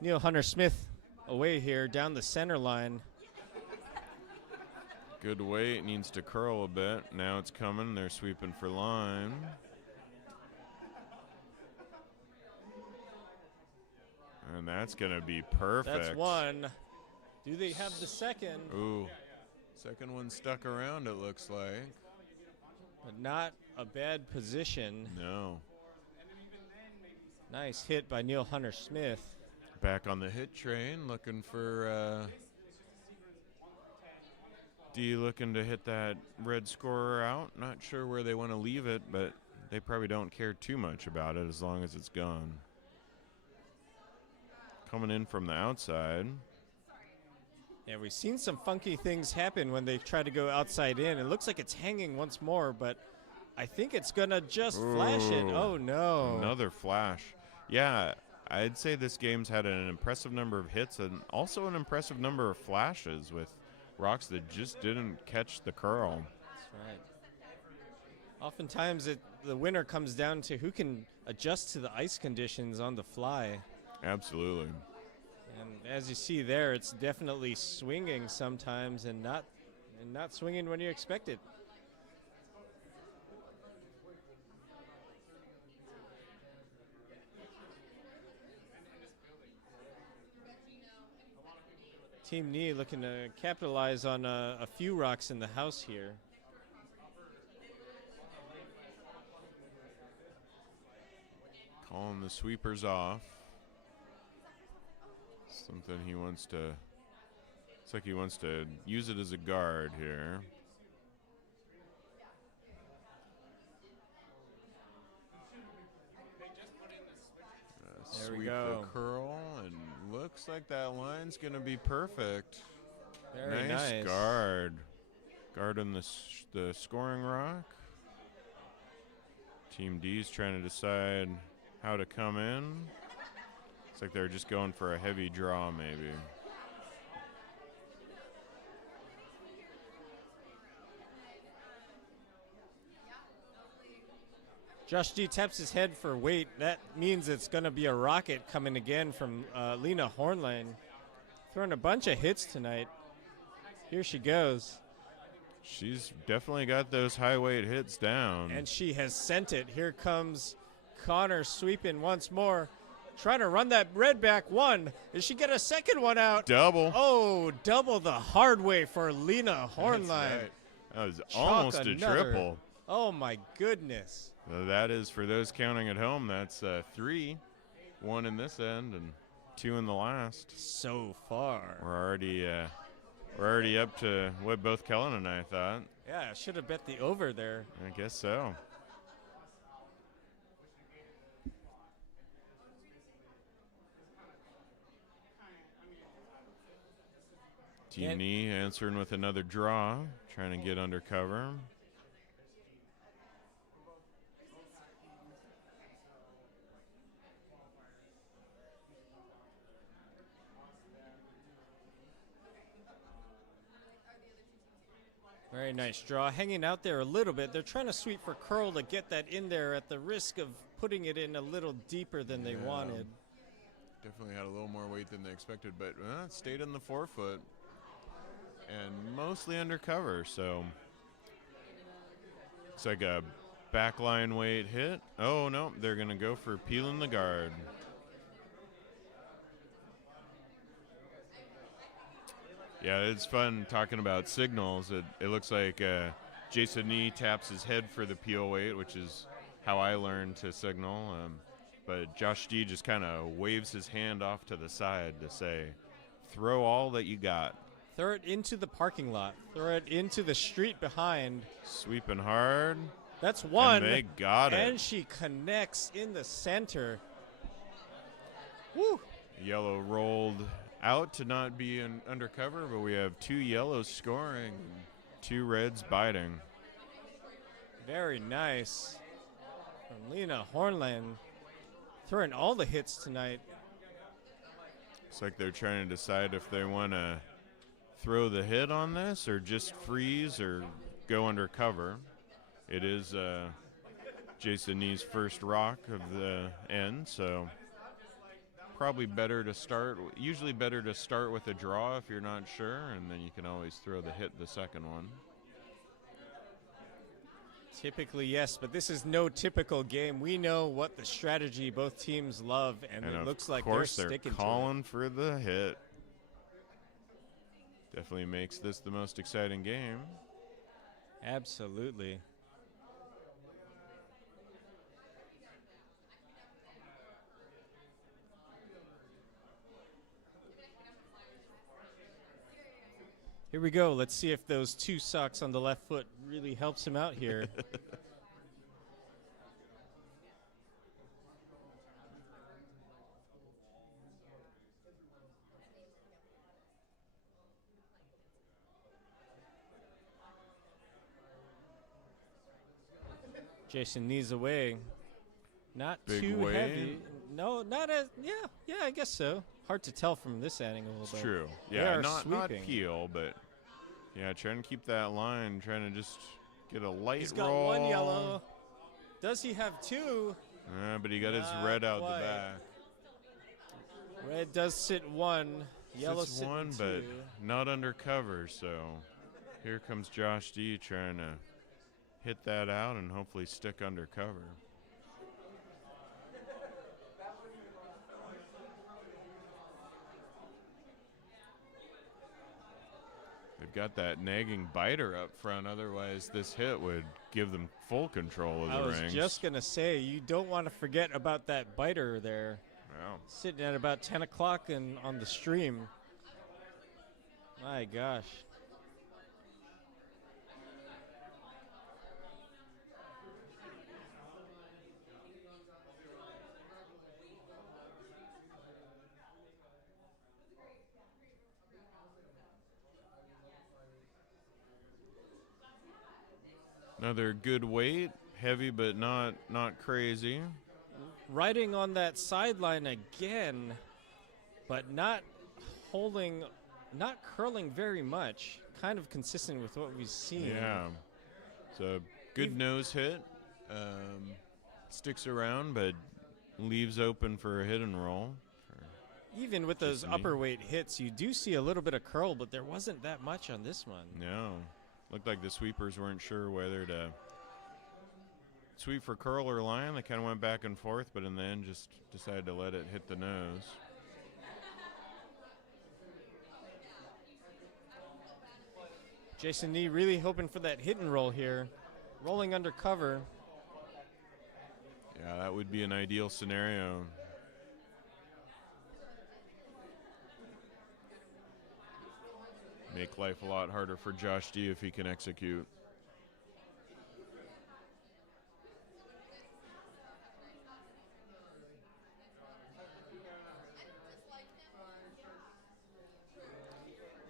Neil Hunter Smith away here down the center line. Good weight, needs to curl a bit. Now it's coming, they're sweeping for line. And that's gonna be perfect. That's one. Do they have the second? Ooh, second one stuck around, it looks like. But not a bad position. No. Nice hit by Neil Hunter Smith. Back on the hit train, looking for D looking to hit that red scorer out. Not sure where they want to leave it, but they probably don't care too much about it as long as it's gone. Coming in from the outside. Yeah, we've seen some funky things happen when they try to go outside in. It looks like it's hanging once more, but I think it's going to just flash it. Ooh, Oh, no. Another flash. Yeah, I'd say this game's had an impressive number of hits and also an impressive number of flashes with rocks that just didn't catch the curl. That's right. Oftentimes, the winner comes down to who can adjust to the ice conditions on the fly. Absolutely. And as you see there, it's definitely swinging sometimes and not swinging when you expect it. Team Knee looking to capitalize on a few rocks in the house here. Calling the sweepers off. Something he wants to, it's like he wants to use it as a guard here. There we Sweep go. the curl, and looks like that line's going to be perfect. Very nice nice. guard. Guarding the scoring rock. Team D's trying to decide how to come in. It's like they're just going for a heavy draw, maybe. Josh D taps his head for weight. That means it's going to be a rocket coming again from Lena Hornlane. Throwing a bunch of hits tonight. Here she goes. She's definitely got those high weight hits down. And she has sent it. Here comes Connor sweeping once more. Trying to run that red back one. Does she get a second one out? Double. Oh, double the hard way for Lena Hornline. That's right. That was Chalk almost a another. triple. Oh, my goodness. So that is, for those counting at home, that's 3. 1 in this end and 2 in the last. So far. We're already up to what both Kellen and I thought. Yeah, I should have bet the over there. I guess so. Team Knee answering with another draw, trying to get under cover. Very nice draw. Hanging out there a little bit. They're trying to sweep for curl to get that in there at the risk of putting it in a little deeper than they wanted. Definitely had a little more weight than they expected, but it stayed in the forefoot and mostly under cover. So it's like a backline weight hit. Oh, no, they're going to go for peeling the guard. Yeah, it's fun talking about signals. It looks like Jason Nee taps his head for the peel weight, which is how I learned to signal. But Josh D just kind of waves his hand off to the side to say, throw all that you got. Throw it into the parking lot. Throw it into the street behind. Sweeping hard. That's one. And they got it. And she connects in the center. Woo! Yellow rolled out to not be in undercover, but we have 2 yellows scoring, 2 reds biting. Very nice. From Lena Hornland. Throwing all the hits tonight. It's like they're trying to decide if they want to throw the hit on this or just freeze or go undercover. It is Jason Nee's first rock of the end, so probably usually better to start with a draw if you're not sure, and then you can always throw the hit the second one. Typically, yes, but this is no typical game. We know what the strategy both teams love, and it looks like they're sticking calling to for the hit. Definitely makes this the most exciting game. it. Absolutely. Here we go. Let's see if those 2 socks on the left foot really helps him out here. Jason knees away. Not Big too wave. heavy. No, not as. Yeah, I guess so. Hard to tell from this angle. It's true. They Yeah, are not sweeping. peel, but yeah, trying to keep that line, trying to just get a light He's got roll. 1 yellow. Does he have 2? But he got his Not red out quite. the back. Red does sit 1. Yellow Sits sitting 1, 2. but not under cover. So here comes Josh D trying to hit that out and hopefully stick under cover. They've got that nagging biter up front. Otherwise, this hit would give them full control of I the was rings. just going to say, you don't want to forget about that biter there. Wow. Sitting at about 10 o'clock on the stream. My gosh. Another good weight, heavy but not crazy. Riding on that sideline again, but not curling very much. Kind of consistent with what we've seen. Yeah. It's a good nose hit. Sticks around, but leaves open for a hit and roll. Even with those Just me. upper weight hits, you do see a little bit of curl, but there wasn't that much on this one. No. Looked like the sweepers weren't sure whether to sweep for curl or line. They kind of went back and forth, but in the end just decided to let it hit the nose. Jason Nee really hoping for that hit and roll here. Rolling under cover. Yeah, that would be an ideal scenario. Make life a lot harder for Josh D if he can execute.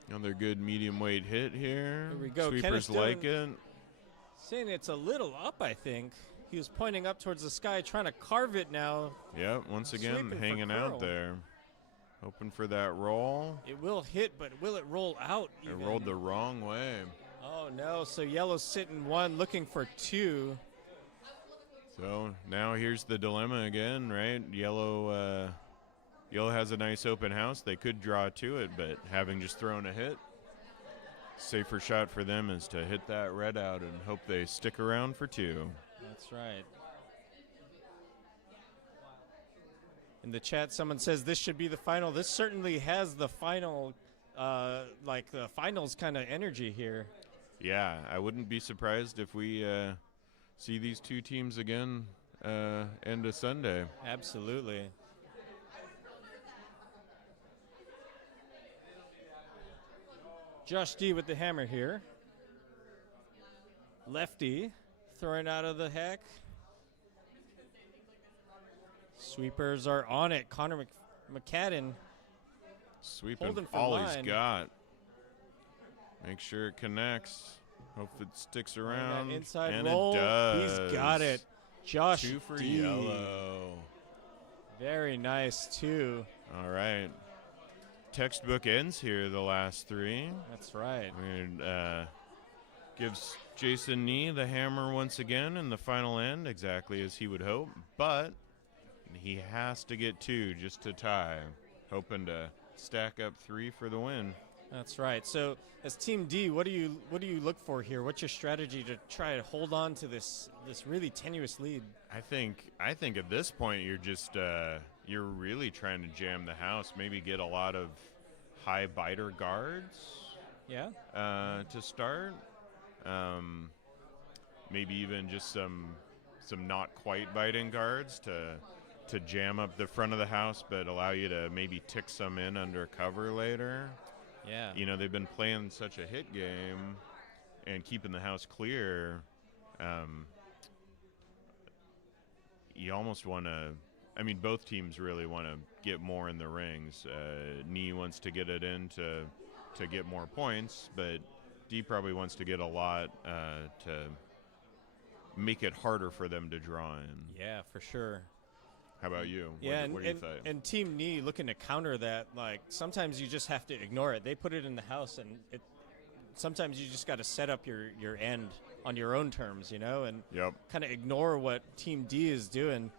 Another good medium weight hit here. Here we go. Sweepers Kenneth like doing- it. Saying it's a little up, I think. He was pointing up towards the sky, trying to carve it now. Yep, once again, Sweeping for hanging curl. out there. Hoping for that roll. It will hit, but will it roll out? It Even? rolled the wrong way. Oh no! So yellow's sitting 1, looking for 2. So now here's the dilemma again, right? Yellow has a nice open house. They could draw to it, but having just thrown a hit, safer shot for them is to hit that red out and hope they stick around for 2. That's right. In the chat, someone says this should be the final. This certainly has the final, like the finals kind of energy here. Yeah, I wouldn't be surprised if we see these two teams again end of Sunday. Absolutely. Josh D with the hammer here. Lefty throwing out of the heck. Sweepers are on it. Connor McCadden Sweeping holding for all line. he's got. Make sure it connects. Hope it sticks And around. that inside and roll. it does. He's got it. Josh 2 for D. yellow. Very nice too. All right. Textbook ends here, the last 3. That's right. And gives Jason Nee the hammer once again in the final end, exactly as he would hope. But He has to get 2 just to tie, hoping to stack up 3 for the win. That's right. So, as Team D, what do you look for here? What's your strategy to try to hold on to this really tenuous lead? I think at this point you're just you're really trying to jam the house. Maybe get a lot of high biter guards. Yeah. To start. Maybe even just some not quite biting guards to jam up the front of the house, but allow you to maybe tick some in under cover later. Yeah. You know, they've been playing such a hit game and keeping the house clear. You almost want to. I mean, both teams really want to get more in the rings. Nee wants to get it in to get more points, but D probably wants to get a lot to make it harder for them to draw in. Yeah, for sure. How about you? Yeah, what do you think? and Team Nee looking to counter that. Like, sometimes you just have to ignore it. They put it in the house, and sometimes you just got to set up your end on your own terms, you know, and Yep. kind of ignore what Team D is doing.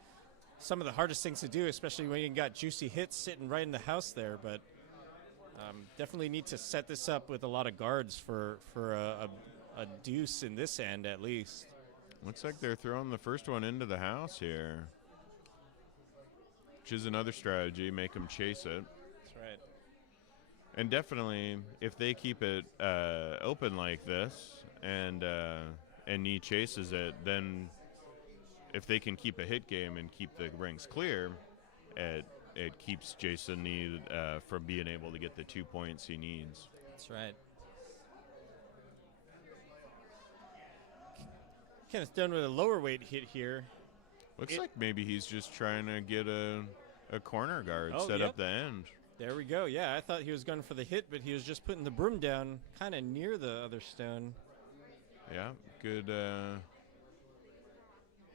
Some of the hardest things to do, especially when you got juicy hits sitting right in the house there. But definitely need to set this up with a lot of guards for a deuce in this end at least. Looks like they're throwing the first one into the house here, which is another strategy, make them chase it. That's right. And definitely, if they keep it open like this and Nee chases it, then if they can keep a hit game and keep the rings clear, it keeps Jason Nee from being able to get the 2 points he needs. That's right. Kenneth done with a lower weight hit here. Looks like maybe he's just trying to get a corner guard set yep. up the end. There we go. Yeah, I thought he was going for the hit, but he was just putting the broom down kind of near the other stone. Yeah, good.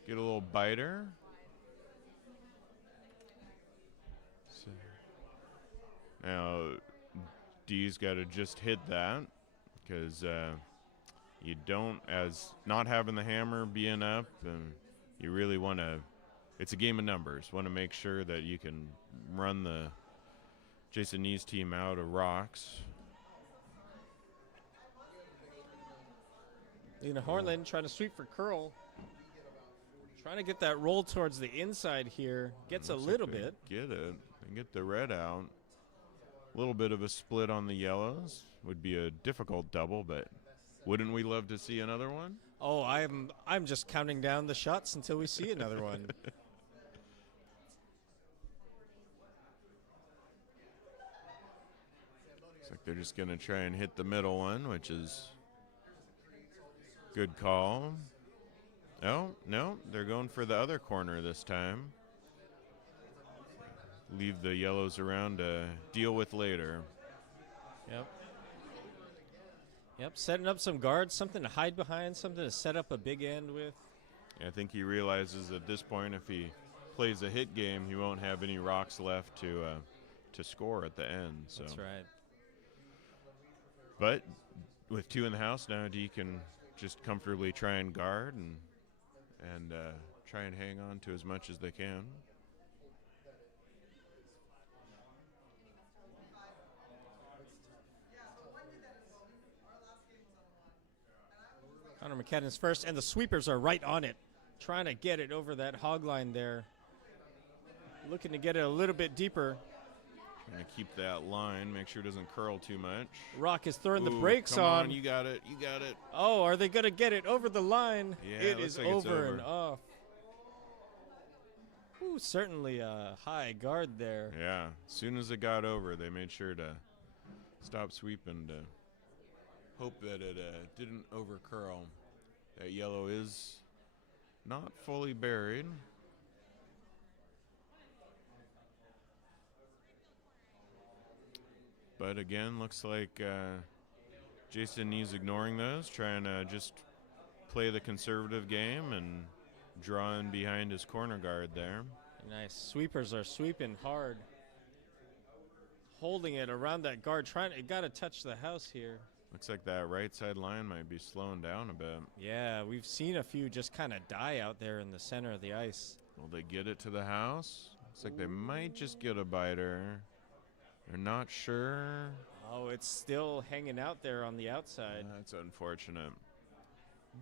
Get a little biter. So now D's got to just hit that because you don't, as not having the hammer being up, and you really want to. It's a game of numbers. Want to make sure that you can run the Jason Nee's team out of rocks. Lena Hornland trying to sweep for curl. Trying to get that roll towards the inside here. Gets a little bit. Get it. And get the red out. A little bit of a split on the yellows. Would be a difficult double, but wouldn't we love to see another one? Oh, I'm just counting down the shots until we see another one. Looks like they're just going to try and hit the middle one, which is good call. Oh, no, they're going for the other corner this time. Leave the yellows around to deal with later. Yep, setting up some guards, something to hide behind, something to set up a big end with. I think he realizes at this point if he plays a hit game, he won't have any rocks left to score at the end. So. That's right. But with 2 in the house now, D can just comfortably try and guard and try and hang on to as much as they can. Connor McKadden's first, and the sweepers are right on it, trying to get it over that hog line there. Looking to get it a little bit deeper. Trying to keep that line, make sure it doesn't curl too much. Rock is throwing the Ooh, brakes come on. You got it. You got it. Oh, are they going to get it over the line? Yeah, it looks is like it's over over. and off. Ooh, certainly a high guard there. Yeah, as soon as it got over, they made sure to stop sweeping to hope that it didn't over curl. That yellow is not fully buried. But again, looks like Jason Nee's ignoring those, trying to just play the conservative game and draw in behind his corner guard there. Nice. Sweepers are sweeping hard. Holding it around that guard, it got to touch the house here. Looks like that right side line might be slowing down a bit. Yeah, we've seen a few just kind of die out there in the center of the ice. Will they get it to the house? Looks like they might just get a biter. They're not sure. Oh, it's still hanging out there on the outside. That's unfortunate.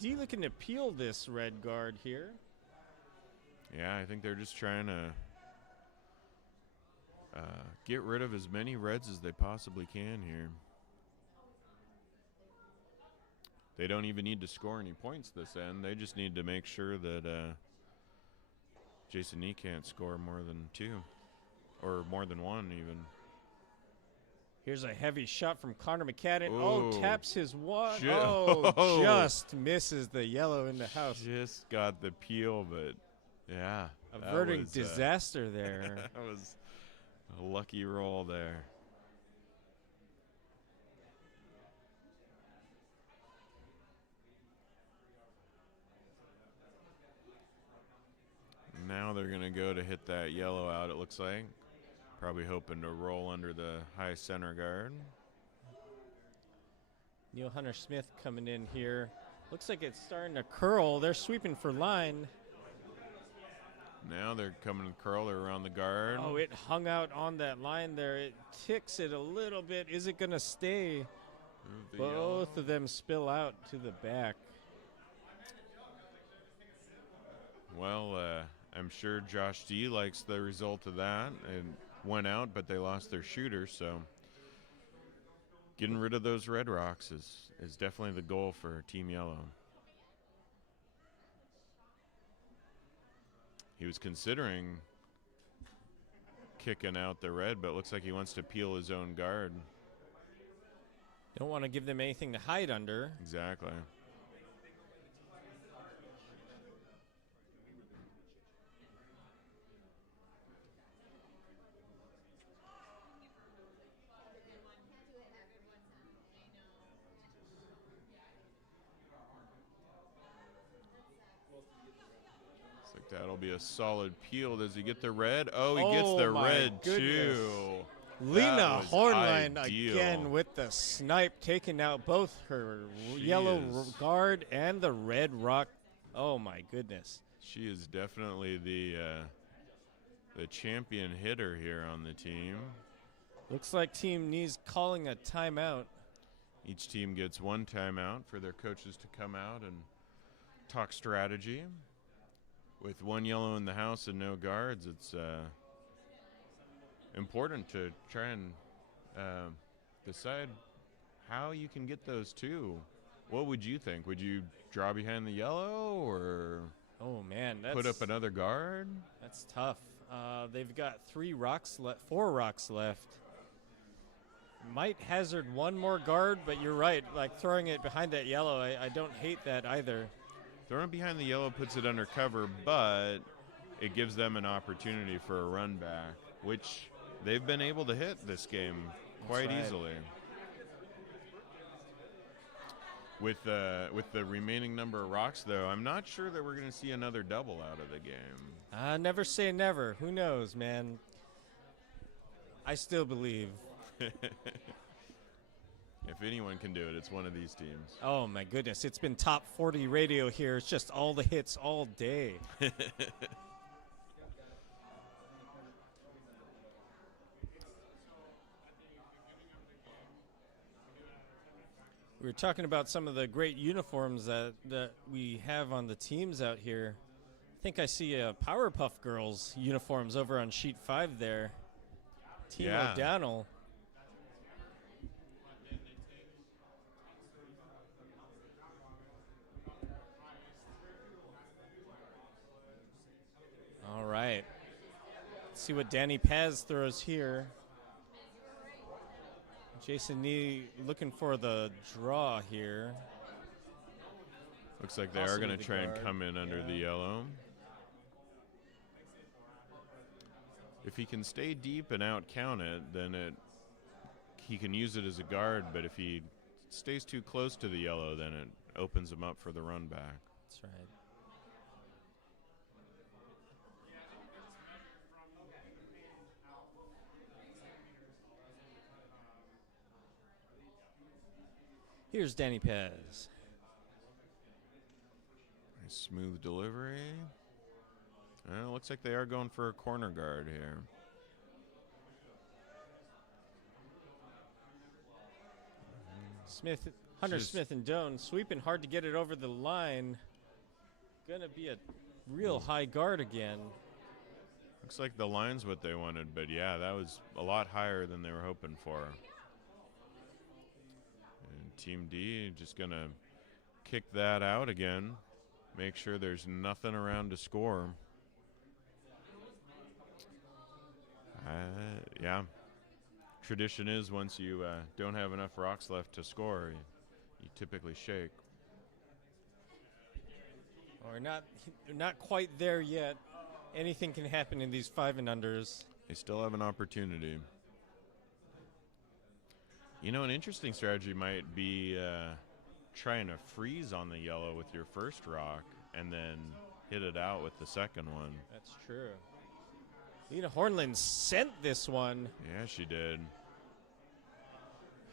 D looking to peel this red guard here. Yeah, I think they're just trying to get rid of as many reds as they possibly can here. They don't even need to score any points this end. They just need to make sure that Jason Nee can't score more than 2 or more than 1 even. Here's a heavy shot from Connor McCadden. Ooh. Oh, taps his one. Shit. Oh, just misses the yellow in the house. Just got the peel, but yeah. Averting disaster there. That was a lucky roll there. Now they're going to go to hit that yellow out, it looks like. Probably hoping to roll under the high center guard. Neil Hunter Smith coming in here. Looks like it's starting to curl. They're sweeping for line. Now they're coming to curl. They're around the guard. Oh, it hung out on that line there. It ticks it a little bit. Is it going to stay? Move the Both yellow. of them spill out to the back. Well, I'm sure Josh D likes the result of that. And went out, but they lost their shooter, so getting rid of those red rocks is definitely the goal for Team Yellow. He was considering kicking out the red, but it looks like he wants to peel his own guard. Don't want to give them anything to hide under. Exactly. That'll be a solid peel. Does he get the red? Oh, he gets the my red goodness. too. Lena was Hornline ideal. again with the snipe, taking out both her yellow guard and the red rock. Oh my goodness. She is definitely the champion hitter here on the team. Looks like Team Knees calling a timeout. Each team gets 1 timeout for their coaches to come out and talk strategy. With 1 yellow in the house and no guards, it's important to try and decide how you can get those 2. What would you think? Would you draw behind the yellow or Oh man, put up another guard? That's tough. They've got 4 rocks left. Might hazard 1 more guard, but you're right. Like throwing it behind that yellow, I don't hate that either. Throwing behind the yellow puts it under cover, but it gives them an opportunity for a run back, which they've been able to hit this game quite easily. With the remaining number of rocks, though, I'm not sure that we're going to see another double out of the game. Never say never. Who knows, man? I still believe. If anyone can do it, it's one of these teams. Oh my goodness, it's been top 40 radio here. It's just all the hits all day. We were talking about some of the great uniforms that we have on the teams out here. I think I see Powerpuff Girls uniforms over on sheet 5 there. Team O'Donnell. All right. Let's see what Danny Paz throws here. Jason Nee looking for the draw here. Looks like they are going to try and come in under the yellow. If he can stay deep and out count it, then he can use it as a guard, but if he stays too close to the yellow, then it opens him up for the run back. That's right. Here's Danny Paz. Nice smooth delivery. Looks like they are going for a corner guard here. Hunter Just- Smith and Doan sweeping hard to get it over the line. Gonna be a real high guard again. Looks like the line's what they wanted, but yeah, that was a lot higher than they were hoping for. And Team D just gonna kick that out again. Make sure there's nothing around to score. Yeah. Tradition is once you don't have enough rocks left to score, you typically shake. Or not quite there yet. Anything can happen in these 5 and unders. They still have an opportunity. You know, an interesting strategy might be trying to freeze on the yellow with your first rock and then hit it out with the second one. That's true. Lena Hornland sent this one. Yeah, she did.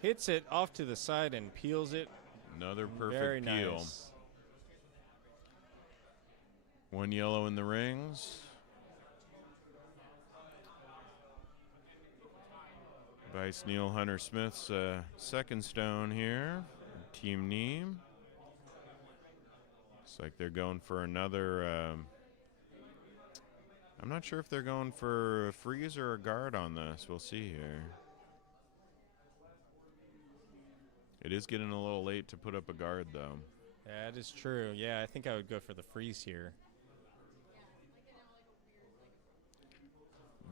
Hits it off to the side and peels it. Another perfect Very peel. nice. One yellow in the rings. Vice Neil Hunter Smith's second stone here. Team Neem. Looks like they're going for another. I'm not sure if they're going for a freeze or a guard on this. We'll see here. It is getting a little late to put up a guard, though. That is true. Yeah, I think I would go for the freeze here.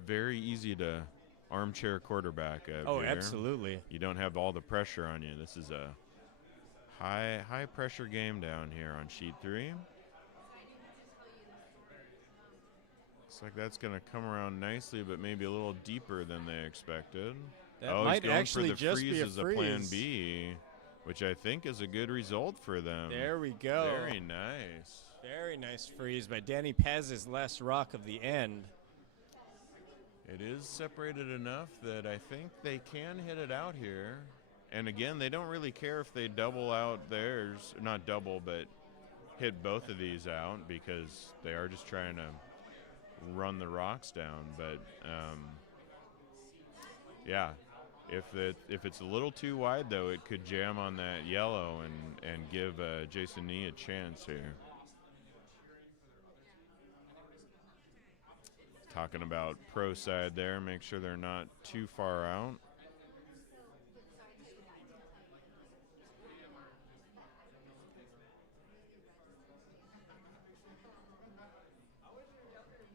Very easy to armchair quarterback up Oh, here. absolutely. You don't have all the pressure on you. This is a high pressure game down here on sheet 3. Looks like that's going to come around nicely, but maybe a little deeper than they expected. That he's might going actually for the just freeze be a as a plan freeze. B, which I think is a good result for them. There we go. Very nice. Very nice freeze by Danny Paz's last rock of the end. It is separated enough that I think they can hit it out here. And again, they don't really care if they double out theirs, not double, but hit both of these out because they are just trying to run the rocks down. But yeah, if it's a little too wide though, it could jam on that yellow and give Jason Nee a chance here. Talking about pro side there, make sure they're not too far out.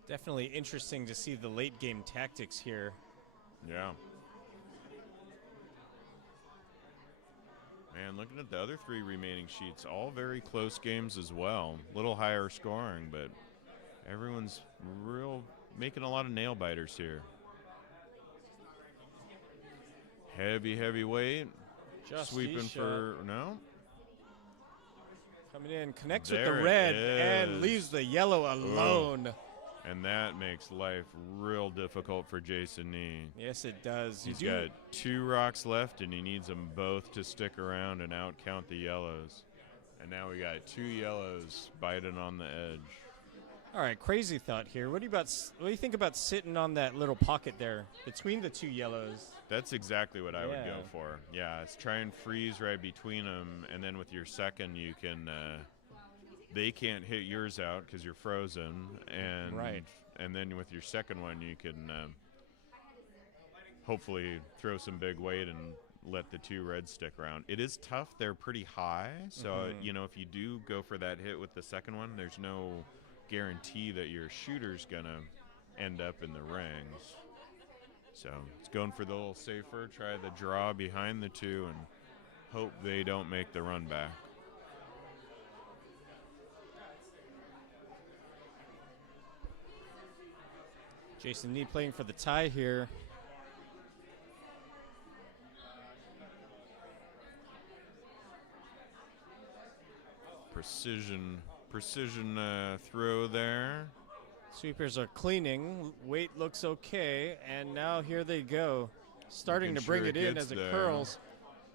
Definitely interesting to see the late game tactics here. Yeah. Man, looking at the other 3 remaining sheets, all very close games as well. Little higher scoring, but everyone's making a lot of nail biters here. Heavy weight. Just Sweeping for no. Coming in, connects There with the it red and is. leaves the yellow alone. And that makes life real difficult for Jason Nee. Yes, it does. He's got 2 rocks left, and he needs them both to stick around and outcount the yellows. And now we got 2 yellows biting on the edge. All right, crazy thought here. What do you think about sitting on that little pocket there between the 2 yellows? That's exactly what I would Yeah. go for. Yeah, it's try and freeze right between them, and then with your second, you can. They can't hit yours out because you're frozen, and Right. And then with your second one, you can hopefully throw some big weight and let the 2 reds stick around. It is tough; they're pretty high, so you know if you do go for that hit with the second one, there's no guarantee that your shooter's gonna end up in the rings. So it's going for the little safer, try the draw behind the 2 and hope they don't make the run back. Jason Nee playing for the tie here. Precision throw there. Sweepers are cleaning. Weight looks okay, and now here they go. Starting Making to bring sure it it in gets as it there. curls.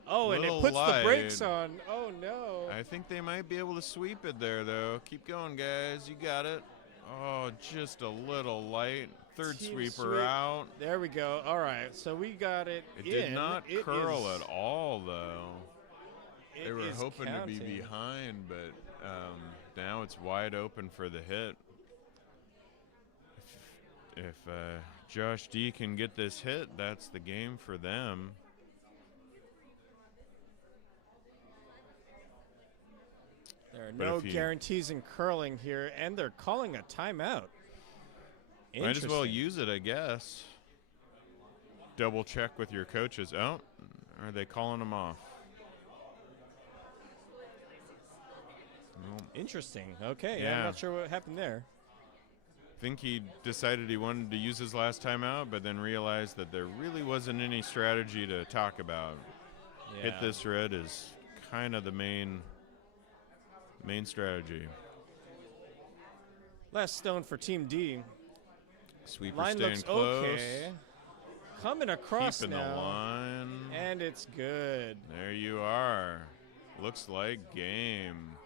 Oh, and it Little puts the brakes light. on. Oh, no. I think they might be able to sweep it there, though. Keep going, guys. You got it. Oh, just a little light. Third Team sweeper sweep. out. There we go. All right, so we got it. It in. did not It curl is- at all, though. it They were is hoping counting. to be behind, but now it's wide open for the hit. If Josh D can get this hit, that's the game for them. There are But no if he- guarantees in curling here, and they're calling a timeout. Might as well Interesting. use it, I guess. Double check with your coaches. Oh, are they calling them off? Well, Interesting. Okay, I'm Yeah. not sure what happened there. I think he decided he wanted to use his last timeout, but then realized that there really wasn't any strategy to talk about. Hit Yeah. this red is kind of the main strategy. Last stone for Team D. Sweeper Line staying looks close. okay. Coming across Keeping now. the line. And it's good. There you are. Looks like game.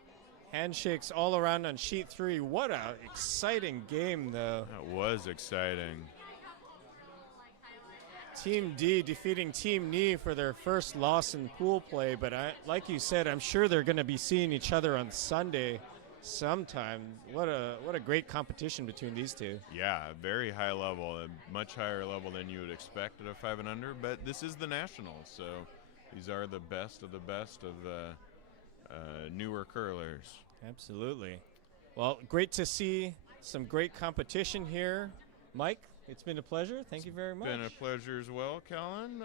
Handshakes all around on sheet 3. What a exciting game, though. That was exciting. Team D defeating Team Knee for their first loss in pool play, but like you said, I'm sure they're going to be seeing each other on Sunday sometime. What a great competition between these two. Yeah, very high level, a much higher level than you would expect at a 5 and under. But this is the Nationals, so these are the best of the newer curlers. Absolutely. Well, great to see some great competition here. Mike, it's been a pleasure. Thank you very much. Been a pleasure as well, Kellen.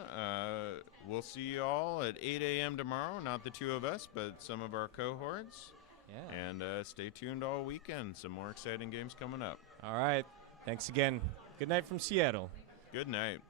We'll see you all at 8 a.m. tomorrow. Not the two of us, but some of our cohorts. Yeah. And stay tuned all weekend. Some more exciting games coming up. All right. Thanks again. Good night from Seattle. Good night.